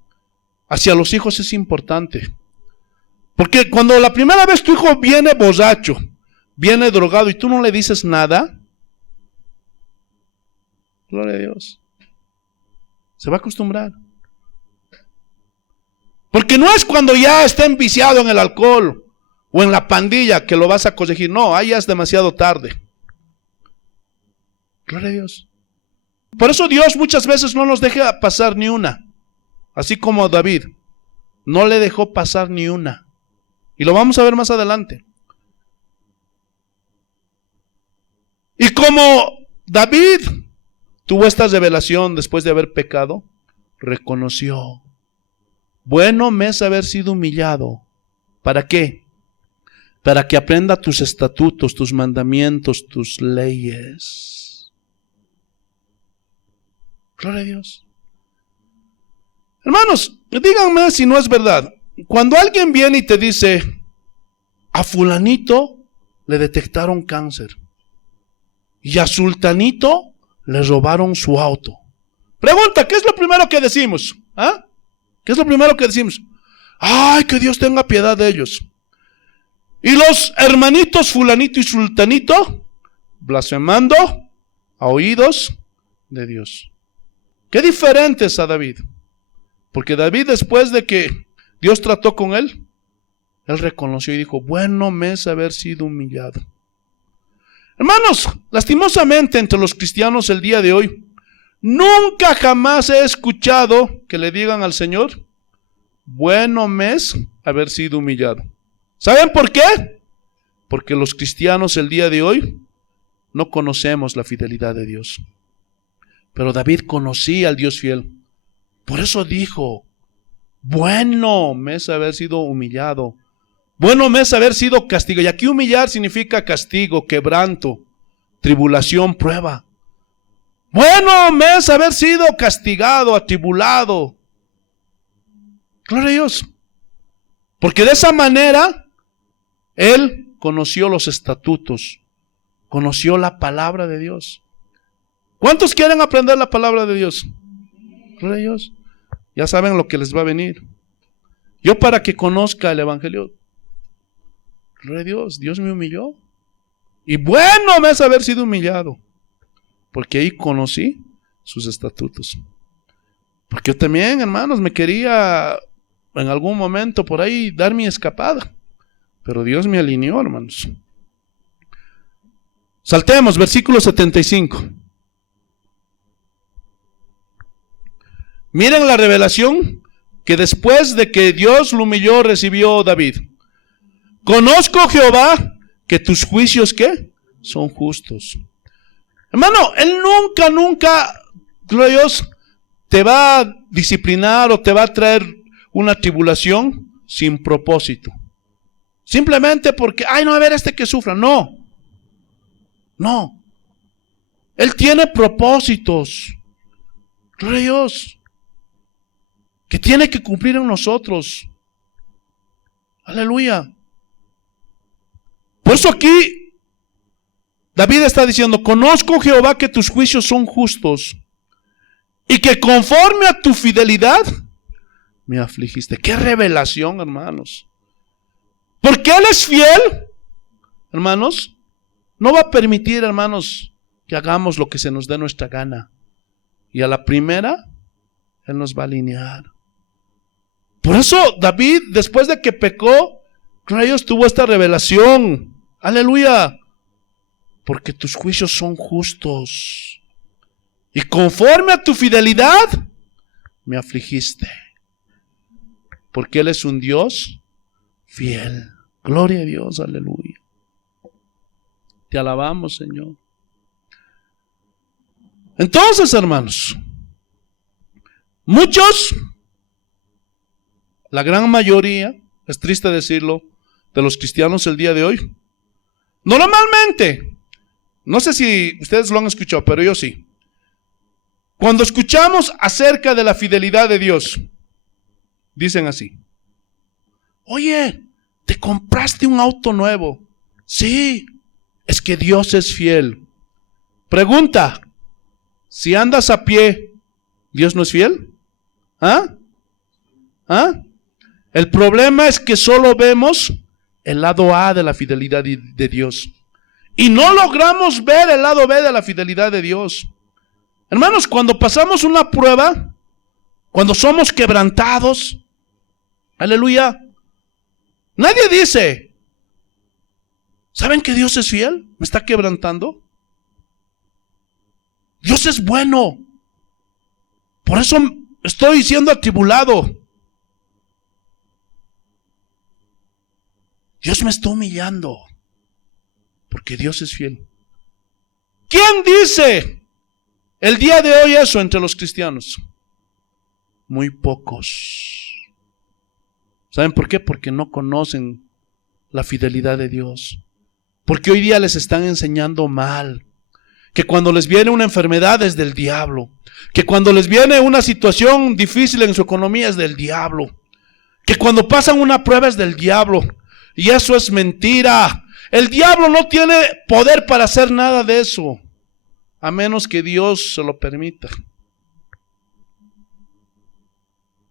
hacia los hijos es importante. Porque cuando la primera vez tu hijo viene borracho, viene drogado y tú no le dices nada, gloria a Dios, se va a acostumbrar. Porque no es cuando ya está enviciado en el alcohol o en la pandilla que lo vas a corregir. No, ahí ya es demasiado tarde. Gloria a Dios. Por eso Dios muchas veces no nos deja pasar ni una. Así como David no le dejó pasar ni una. Y lo vamos a ver más adelante. Y como David tuvo esta revelación después de haber pecado, reconoció: bueno me es haber sido humillado. ¿Para qué? Para que aprenda tus estatutos, tus mandamientos, tus leyes. Gloria a Dios. Hermanos, díganme si no es verdad. Cuando alguien viene y te dice: a fulanito le detectaron cáncer y a sultanito le robaron su auto. Pregunta, ¿qué es lo primero que decimos? ¿Ah? ¿Qué es lo primero que decimos? ¡Ay, que Dios tenga piedad de ellos! Y los hermanitos fulanito y sultanito blasfemando a oídos de Dios. Qué diferente es a David. Porque David, después de que Dios trató con él reconoció y dijo: bueno me es haber sido humillado. Hermanos, lastimosamente entre los cristianos el día de hoy, nunca jamás he escuchado que le digan al Señor: bueno me es haber sido humillado. ¿Saben por qué? Porque los cristianos el día de hoy no conocemos la fidelidad de Dios. Pero David conocía al Dios fiel. Por eso dijo: bueno me es haber sido humillado. Bueno me es haber sido castigado. Y aquí humillar significa castigo, quebranto, tribulación, prueba. Bueno me es haber sido castigado, atribulado. Gloria a Dios. Porque de esa manera él conoció los estatutos, conoció la palabra de Dios. ¿Cuántos quieren aprender la palabra de Dios? Gloria a Dios. Ya saben lo que les va a venir. Yo, para que conozca el evangelio, gloria a Dios, Dios me humilló. Y bueno me es haber sido humillado, porque ahí conocí sus estatutos. Porque yo también, hermanos, me quería en algún momento por ahí dar mi escapada, pero Dios me alineó, hermanos. Saltemos, versículo 75. Miren la revelación que después de que Dios lo humilló recibió David. Conozco, Jehová, que tus juicios, ¿qué? Son justos. Hermano, Él nunca, gloria a Dios, te va a disciplinar o te va a traer una tribulación sin propósito. Simplemente porque, ay, no, a ver que sufra. No. Él tiene propósitos. Gloria a Dios. Que tiene que cumplir en nosotros. Aleluya. Por eso aquí David está diciendo: conozco, Jehová, que tus juicios son justos y que conforme a tu fidelidad me afligiste. Qué revelación, hermanos. Porque Él es fiel, hermanos, no va a permitir, hermanos, que hagamos lo que se nos dé nuestra gana. Y a la primera, Él nos va a alinear. Por eso David, después de que pecó, Dios tuvo esta revelación. Aleluya. Porque tus juicios son justos. Y conforme a tu fidelidad, me afligiste. Porque Él es un Dios fiel. Gloria a Dios, aleluya. Te alabamos, Señor. Entonces, hermanos, muchos, la gran mayoría, es triste decirlo, de los cristianos el día de hoy, normalmente, no sé si ustedes lo han escuchado, pero yo sí. Cuando escuchamos acerca de la fidelidad de Dios, dicen así: oye, ¿te compraste un auto nuevo? Sí, es que Dios es fiel. Pregunta: si andas a pie, ¿Dios no es fiel? ¿Ah? El problema es que solo vemos el lado A de la fidelidad de Dios. Y no logramos ver el lado B de la fidelidad de Dios. Hermanos, cuando pasamos una prueba, cuando somos quebrantados, aleluya, nadie dice, ¿saben que Dios es fiel? ¿Me está quebrantando? Dios es bueno. Por eso estoy siendo atribulado. Dios me está humillando. Porque Dios es fiel. ¿Quién dice el día de hoy eso entre los cristianos? Muy pocos. ¿Saben por qué? Porque no conocen la fidelidad de Dios. Porque hoy día les están enseñando mal. Que cuando les viene una enfermedad es del diablo. Que cuando les viene una situación difícil en su economía es del diablo. Que cuando pasan una prueba es del diablo. Y eso es mentira. El diablo no tiene poder para hacer nada de eso, a menos que Dios se lo permita.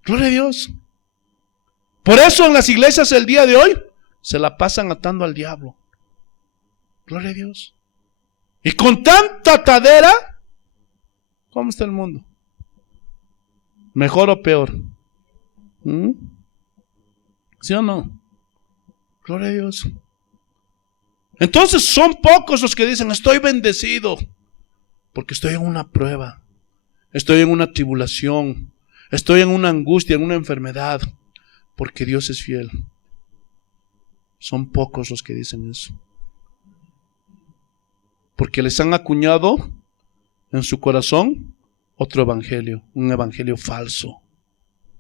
Gloria a Dios. Por eso en las iglesias el día de hoy se la pasan atando al diablo. Gloria a Dios. Y con tanta atadera, ¿cómo está el mundo? ¿Mejor o peor? ¿Sí o no? Gloria a Dios. Entonces son pocos los que dicen, estoy bendecido, porque estoy en una prueba, estoy en una tribulación, estoy en una angustia, en una enfermedad, porque Dios es fiel. Son pocos los que dicen eso. Porque les han acuñado en su corazón otro evangelio, un evangelio falso.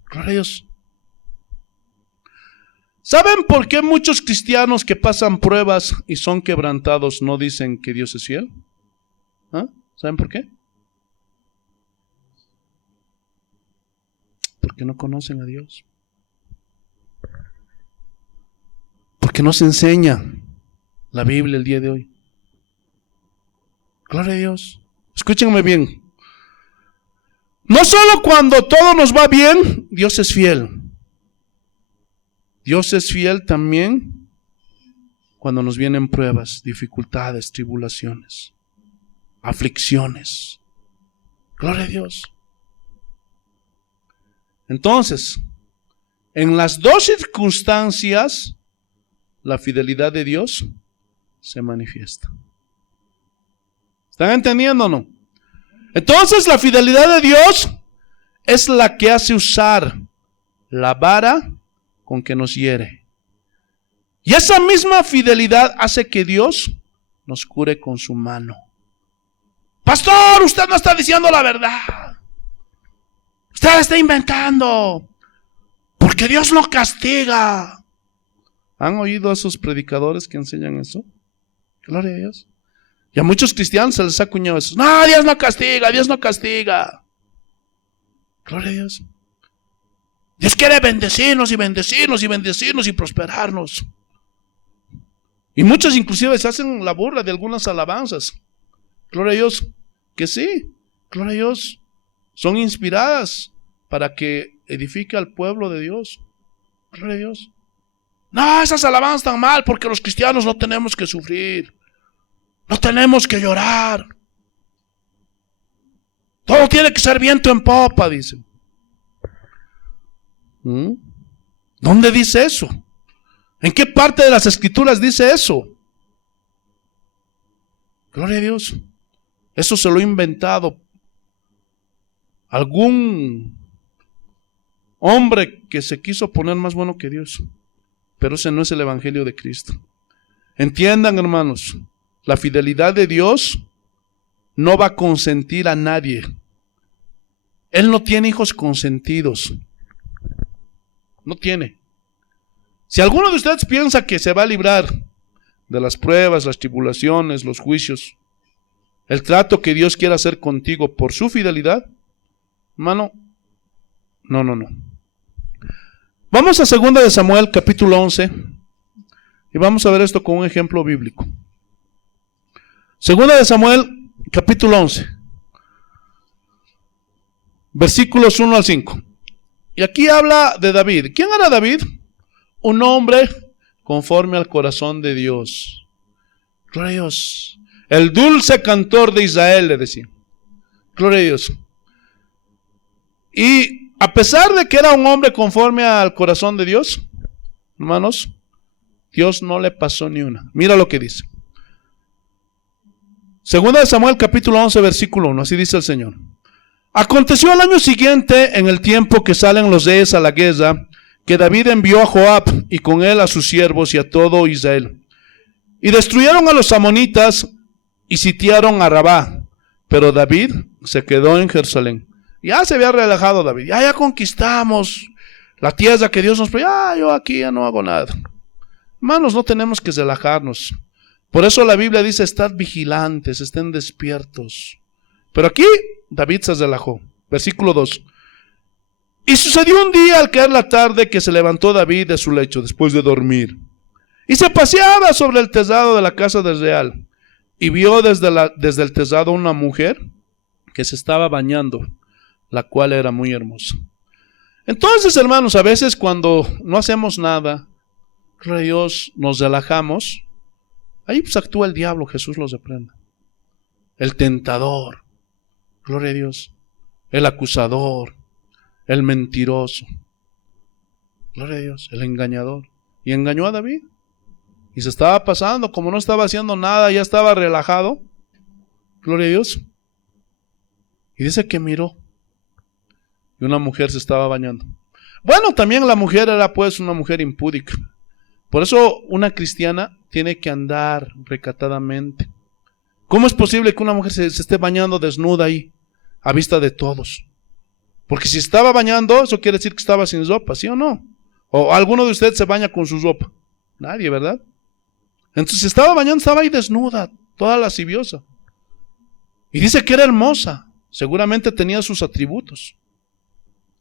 Gloria a Dios. ¿Saben por qué muchos cristianos que pasan pruebas y son quebrantados no dicen que Dios es fiel? ¿Ah? ¿Saben por qué? Porque no conocen a Dios. Porque no se enseña la Biblia el día de hoy. Gloria a Dios. Escúchenme bien. No solo cuando todo nos va bien, Dios es fiel. Dios es fiel también cuando nos vienen pruebas, dificultades, tribulaciones, aflicciones. Gloria a Dios. Entonces, en las dos circunstancias, la fidelidad de Dios se manifiesta. ¿Están entendiendo o no? Entonces, la fidelidad de Dios es la que hace usar la vara con que nos hiere. Y esa misma fidelidad hace que Dios nos cure con su mano. Pastor, usted no está diciendo la verdad. Usted está inventando. Porque Dios no castiga. ¿Han oído a esos predicadores que enseñan eso? Gloria a Dios. Y a muchos cristianos se les ha acuñado eso. No, Dios no castiga, Dios no castiga. Gloria a Dios. Dios quiere bendecirnos y bendecirnos y bendecirnos y prosperarnos. Y muchos inclusive se hacen la burla de algunas alabanzas. Gloria a Dios, que sí, gloria a Dios. Son inspiradas para que edifique al pueblo de Dios. Gloria a Dios. No, esas alabanzas están mal porque los cristianos no tenemos que sufrir. No tenemos que llorar. Todo tiene que ser viento en popa, dicen. ¿Dónde dice eso? ¿En qué parte de las escrituras dice eso? Gloria a Dios. Eso se lo ha inventado algún hombre que se quiso poner más bueno que Dios. Pero ese no es el evangelio de Cristo. Entiendan, hermanos, la fidelidad de Dios no va a consentir a nadie. Él no tiene hijos consentidos. No tiene. Si alguno de ustedes piensa que se va a librar de las pruebas, las tribulaciones, los juicios, el trato que Dios quiere hacer contigo por su fidelidad, hermano, no. Vamos a 2 de Samuel, capítulo 11, y vamos a ver esto con un ejemplo bíblico. 2 de Samuel, capítulo 11, versículos 1 al 5. Y aquí habla de David. ¿Quién era David? Un hombre conforme al corazón de Dios. Gloria a Dios. El dulce cantor de Israel, le decía. Gloria a Dios. Y a pesar de que era un hombre conforme al corazón de Dios, hermanos, Dios no le pasó ni una. Mira lo que dice. Segunda de Samuel capítulo 11 versículo 1, así dice el Señor. Aconteció al año siguiente, en el tiempo que salen los reyes a la guerra, que David envió a Joab y con él a sus siervos y a todo Israel. Y destruyeron a los amonitas y sitiaron a Rabá. Pero David se quedó en Jerusalén. Ya se había relajado David. Ya conquistamos la tierra que Dios nos dio. Yo aquí ya no hago nada. Hermanos, no tenemos que relajarnos. Por eso la Biblia dice, estad vigilantes, estén despiertos. Pero aquí David se relajó. Versículo 2. Y sucedió un día al caer la tarde que se levantó David de su lecho después de dormir. Y se paseaba sobre el tejado de la casa del real. Y vio desde el tejado una mujer que se estaba bañando, la cual era muy hermosa. Entonces, hermanos, a veces cuando no hacemos nada, gloria a Dios, nos relajamos, ahí pues actúa el diablo, Jesús los reprenda. El tentador, gloria a Dios, el acusador, el mentiroso, gloria a Dios, el engañador. Y engañó a David. Y se estaba pasando, como no estaba haciendo nada, ya estaba relajado. Gloria a Dios. Y dice que miró. Y una mujer se estaba bañando. Bueno, también la mujer era pues una mujer impúdica. Por eso una cristiana tiene que andar recatadamente. ¿Cómo es posible que una mujer se esté bañando desnuda ahí, a vista de todos? Porque si estaba bañando, eso quiere decir que estaba sin ropa, ¿sí o no? ¿O alguno de ustedes se baña con su ropa? Nadie, ¿verdad? Entonces estaba bañando, estaba ahí desnuda, toda lasciviosa. Y dice que era hermosa, seguramente tenía sus atributos.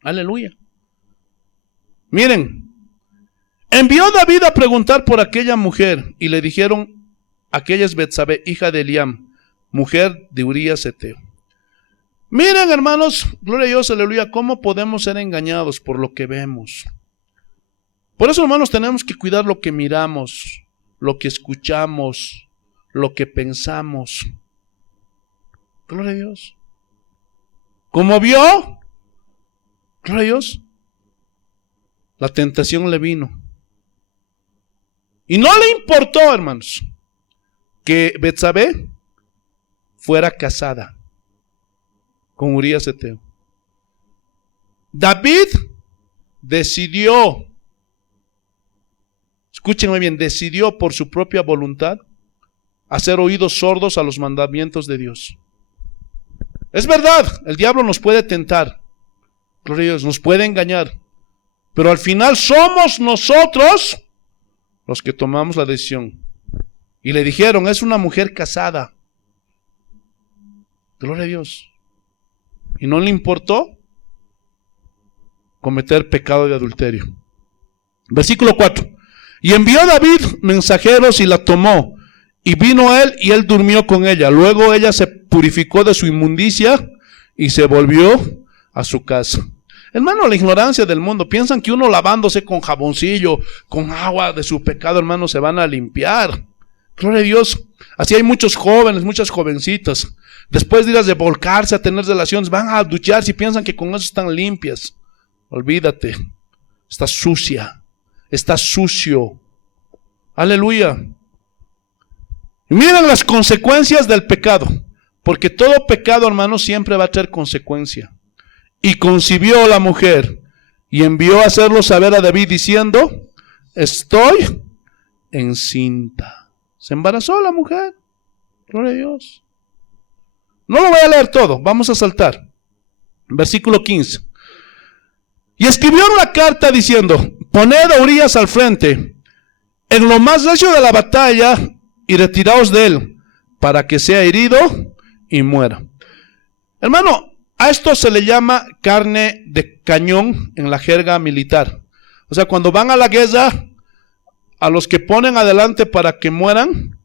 Aleluya. Miren, envió David a preguntar por aquella mujer y le dijeron, aquella es Betsabé, hija de Eliam, mujer de Urías Heteo. Miren, hermanos, gloria a Dios, aleluya, cómo podemos ser engañados por lo que vemos. Por eso, hermanos, tenemos que cuidar lo que miramos, lo que escuchamos, lo que pensamos. Gloria a Dios. Como vio, gloria a Dios, la tentación le vino. Y no le importó, hermanos, que Betsabé fuera casada con Urías Heteo. David decidió, escúchenme bien, decidió por su propia voluntad hacer oídos sordos a los mandamientos de Dios. Es verdad, el diablo nos puede tentar, gloria a Dios, nos puede engañar, pero al final somos nosotros los que tomamos la decisión. Y le dijeron, es una mujer casada. Gloria a Dios. Y no le importó cometer pecado de adulterio. Versículo 4. Y envió David mensajeros y la tomó. Y vino él y él durmió con ella. Luego ella se purificó de su inmundicia y se volvió a su casa. Hermano, la ignorancia del mundo. Piensan que uno lavándose con jaboncillo, con agua de su pecado, hermano, se van a limpiar. Gloria a Dios. Así hay muchos jóvenes, muchas jovencitas. Después de ir a revolcarse, a tener relaciones, van a ducharse y piensan que con eso están limpias. Olvídate. Estás sucia. Estás sucio. Aleluya. Y miren las consecuencias del pecado. Porque todo pecado, hermano, siempre va a tener consecuencia. Y concibió la mujer y envió a hacerlo saber a David diciendo, estoy encinta. Se embarazó la mujer. Gloria a Dios. No lo voy a leer todo, vamos a saltar. Versículo 15. Y escribió una carta diciendo, poned a Urías al frente, en lo más recio de la batalla, y retiraos de él, para que sea herido y muera. Hermano, a esto se le llama carne de cañón en la jerga militar. O sea, cuando van a la guerra, a los que ponen adelante para que mueran,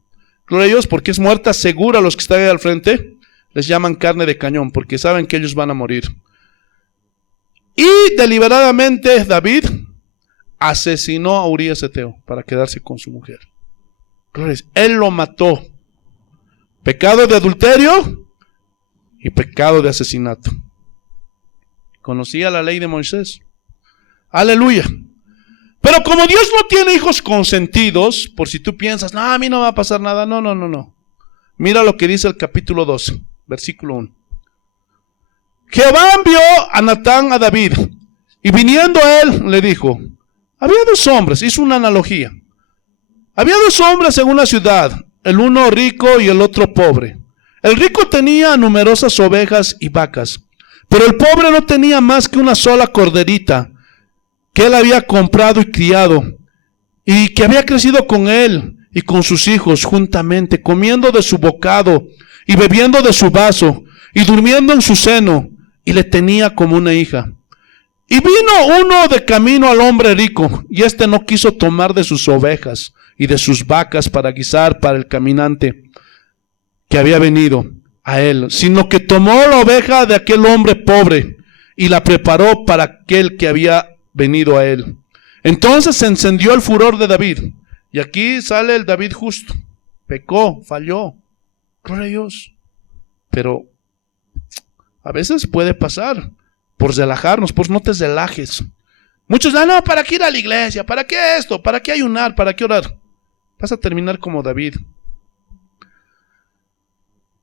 gloria a Dios, porque es muerta segura los que están ahí al frente, les llaman carne de cañón, porque saben que ellos van a morir. Y deliberadamente David asesinó a Urías Heteo para quedarse con su mujer. Él lo mató pecado de adulterio y pecado de asesinato. Conocía la ley de Moisés. Aleluya. Pero como Dios no tiene hijos consentidos, por si tú piensas, no, a mí no va a pasar nada. No. Mira lo que dice el capítulo 12, versículo 1. Jehová envió a Natán a David, y viniendo a él, le dijo, había dos hombres, hizo una analogía. Había dos hombres en una ciudad, el uno rico y el otro pobre. El rico tenía numerosas ovejas y vacas, pero el pobre no tenía más que una sola corderita, que él había comprado y criado, y que había crecido con él y con sus hijos juntamente, comiendo de su bocado y bebiendo de su vaso y durmiendo en su seno, y le tenía como una hija. Y vino uno de camino al hombre rico, y éste no quiso tomar de sus ovejas y de sus vacas para guisar para el caminante que había venido a él, sino que tomó la oveja de aquel hombre pobre y la preparó para aquel que había venido a él. Entonces se encendió el furor de David. Y aquí sale el David justo. Pecó, falló. Gloria a Dios. Pero a veces puede pasar por relajarnos, pues no te relajes. Muchos dicen, no, ¿para qué ir a la iglesia? ¿Para qué esto? ¿Para qué ayunar? ¿Para qué orar? Vas a terminar como David.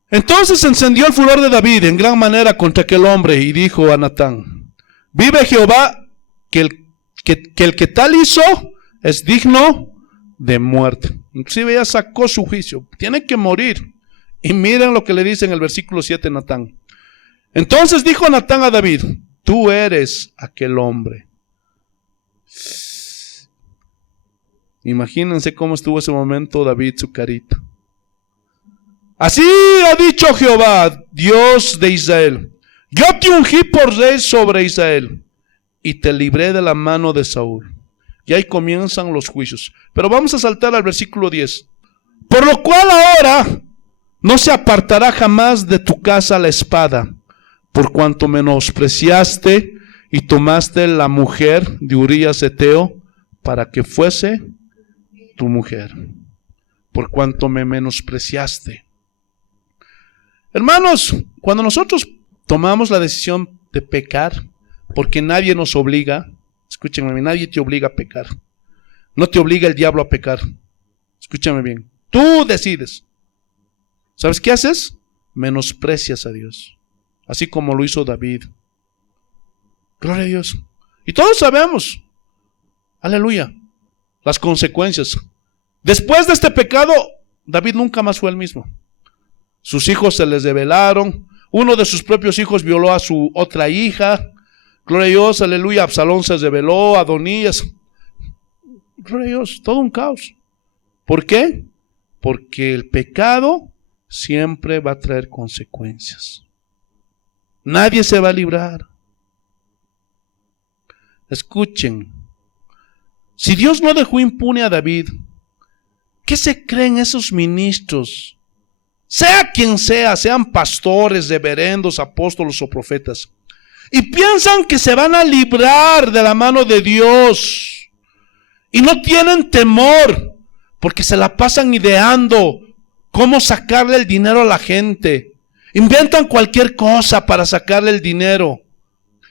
Entonces se encendió el furor de David en gran manera contra aquel hombre y dijo a Natán, vive Jehová, que el que tal hizo es digno de muerte. Inclusive ya sacó su juicio, tiene que morir. Y miren lo que le dice en el versículo 7 Natán. Entonces dijo Natán a David, tú eres aquel hombre. Imagínense cómo estuvo ese momento David, su carita. Así ha dicho Jehová, Dios de Israel, yo te ungí por rey sobre Israel y te libré de la mano de Saúl. Y ahí comienzan los juicios. Pero vamos a saltar al versículo 10. Por lo cual ahora no se apartará jamás de tu casa la espada, por cuanto menospreciaste y tomaste la mujer de Urías Eteo para que fuese tu mujer. Por cuanto me menospreciaste. Hermanos, cuando nosotros tomamos la decisión de pecar, porque nadie nos obliga, escúchenme, nadie te obliga a pecar. No te obliga el diablo a pecar. Escúchame bien. Tú decides. ¿Sabes qué haces? Menosprecias a Dios. Así como lo hizo David. Gloria a Dios. Y todos sabemos, aleluya, las consecuencias. Después de este pecado, David nunca más fue el mismo. Sus hijos se les rebelaron. Uno de sus propios hijos violó a su otra hija. Gloria a Dios, aleluya. Absalón se rebeló, Adonías. Gloria a Dios, todo un caos. ¿Por qué? Porque el pecado siempre va a traer consecuencias. Nadie se va a librar. Escuchen. Si Dios no dejó impune a David, ¿qué se creen esos ministros? Sea quien sea, sean pastores, reverendos, apóstolos o profetas. Y piensan que se van a librar de la mano de Dios. Y no tienen temor, porque se la pasan ideando cómo sacarle el dinero a la gente. Inventan cualquier cosa para sacarle el dinero.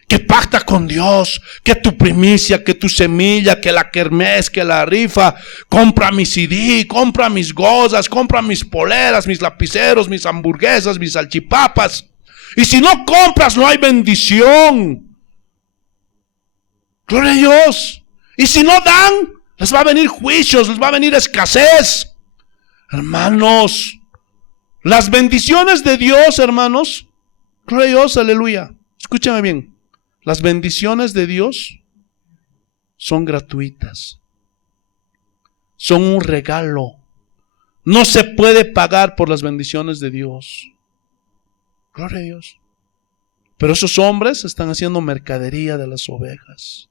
Que pacta con Dios, que tu primicia, que tu semilla, que la kermés, que la rifa, compra mi CD, compra mis gozas, compra mis poleras, mis lapiceros, mis hamburguesas, mis salchipapas. Y si no compras, no hay bendición. Gloria a Dios. Y si no dan, les va a venir juicios, les va a venir escasez. Hermanos, las bendiciones de Dios, hermanos, gloria a Dios, aleluya. Escúchame bien. Las bendiciones de Dios son gratuitas. Son un regalo. No se puede pagar por las bendiciones de Dios. Gloria a Dios. Pero esos hombres están haciendo mercadería de las ovejas.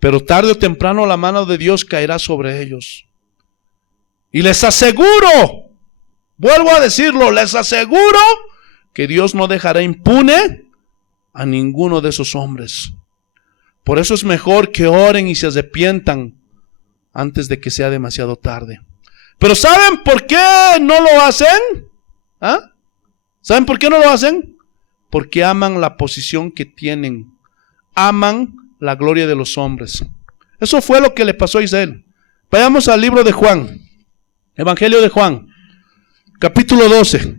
Pero tarde o temprano la mano de Dios caerá sobre ellos. Y les aseguro, vuelvo a decirlo, les aseguro que Dios no dejará impune a ninguno de esos hombres. Por eso es mejor que oren y se arrepientan antes de que sea demasiado tarde. Pero ¿saben por qué no lo hacen? ¿Ah? ¿Saben por qué no lo hacen? Porque aman la posición que tienen. Aman la gloria de los hombres. Eso fue lo que le pasó a Israel. Vayamos al libro de Juan. Evangelio de Juan. Capítulo 12.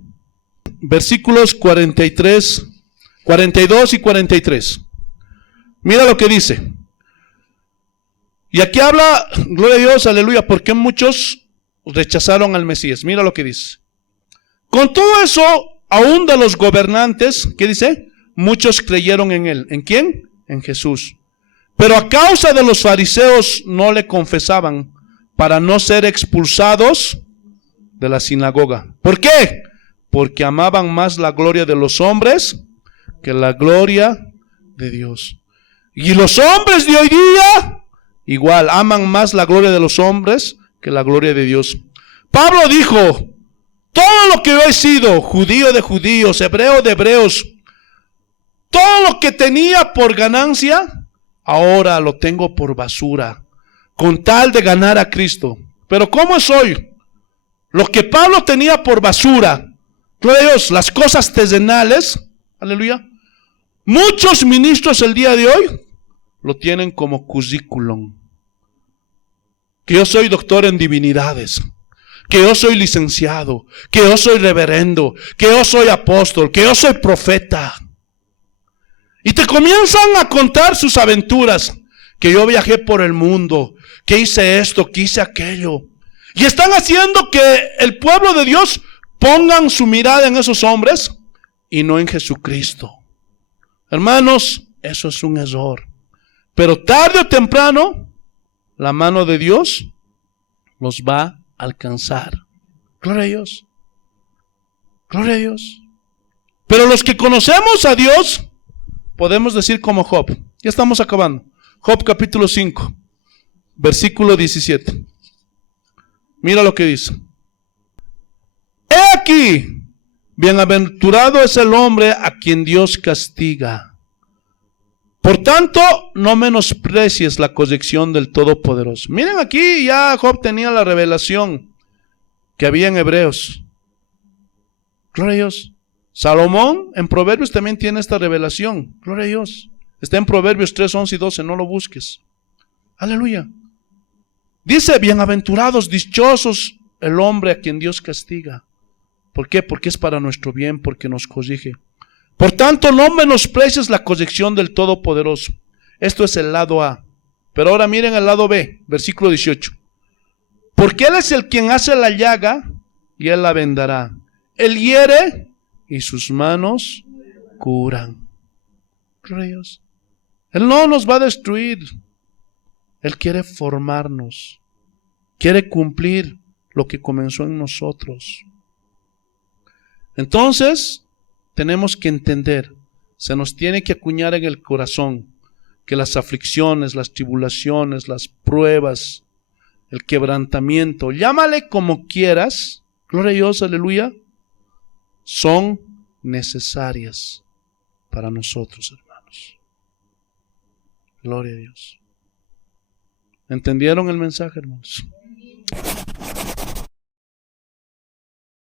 Versículos 42 y 43. Mira lo que dice. Y aquí habla, gloria a Dios, aleluya, porque muchos rechazaron al Mesías. Mira lo que dice. Con todo eso, aún de los gobernantes, ¿qué dice? Muchos creyeron en él. ¿En quién? En Jesús. Pero a causa de los fariseos no le confesaban para no ser expulsados de la sinagoga. ¿Por qué? Porque amaban más la gloria de los hombres que la gloria de Dios. Y los hombres de hoy día, igual, aman más la gloria de los hombres que la gloria de Dios. Pablo dijo, todo lo que yo he sido, judío de judíos, hebreo de hebreos, todo lo que tenía por ganancia, ahora lo tengo por basura, con tal de ganar a Cristo. Pero ¿cómo es hoy? Lo que Pablo tenía por basura, gloria a Dios, las cosas terrenales, aleluya, muchos ministros el día de hoy lo tienen como currículum. Que yo soy doctor en divinidades, que yo soy licenciado, que yo soy reverendo, que yo soy apóstol, que yo soy profeta. Y te comienzan a contar sus aventuras, que yo viajé por el mundo, que hice esto, que hice aquello. Y están haciendo que el pueblo de Dios pongan su mirada en esos hombres y no en Jesucristo. Hermanos, eso es un error. Pero tarde o temprano, la mano de Dios los va a alcanzar. Gloria a Dios. Gloria a Dios. Pero los que conocemos a Dios, podemos decir como Job. Ya estamos acabando. Job capítulo 5, versículo 17. Mira lo que dice. He aquí, bienaventurado es el hombre a quien Dios castiga. Por tanto, no menosprecies la corrección del Todopoderoso. Miren, aquí ya Job tenía la revelación que había en Hebreos. Gloria a Dios. Salomón en Proverbios también tiene esta revelación. Gloria a Dios. Está en Proverbios 3, 11 y 12, no lo busques. Aleluya. Dice, bienaventurados, dichosos el hombre a quien Dios castiga. ¿Por qué? Porque es para nuestro bien, porque nos corrige. Por tanto, no menosprecies la corrección del Todopoderoso. Esto es el lado A. Pero ahora miren el lado B, versículo 18. Porque Él es el quien hace la llaga y Él la vendará. Él hiere y sus manos curan. Gloria a Dios. Él no nos va a destruir. Él quiere formarnos. Quiere cumplir lo que comenzó en nosotros. Entonces, tenemos que entender, se nos tiene que acuñar en el corazón que las aflicciones, las tribulaciones, las pruebas, el quebrantamiento, llámale como quieras, gloria a Dios, aleluya, son necesarias para nosotros, hermanos. Gloria a Dios. ¿Entendieron el mensaje, hermanos?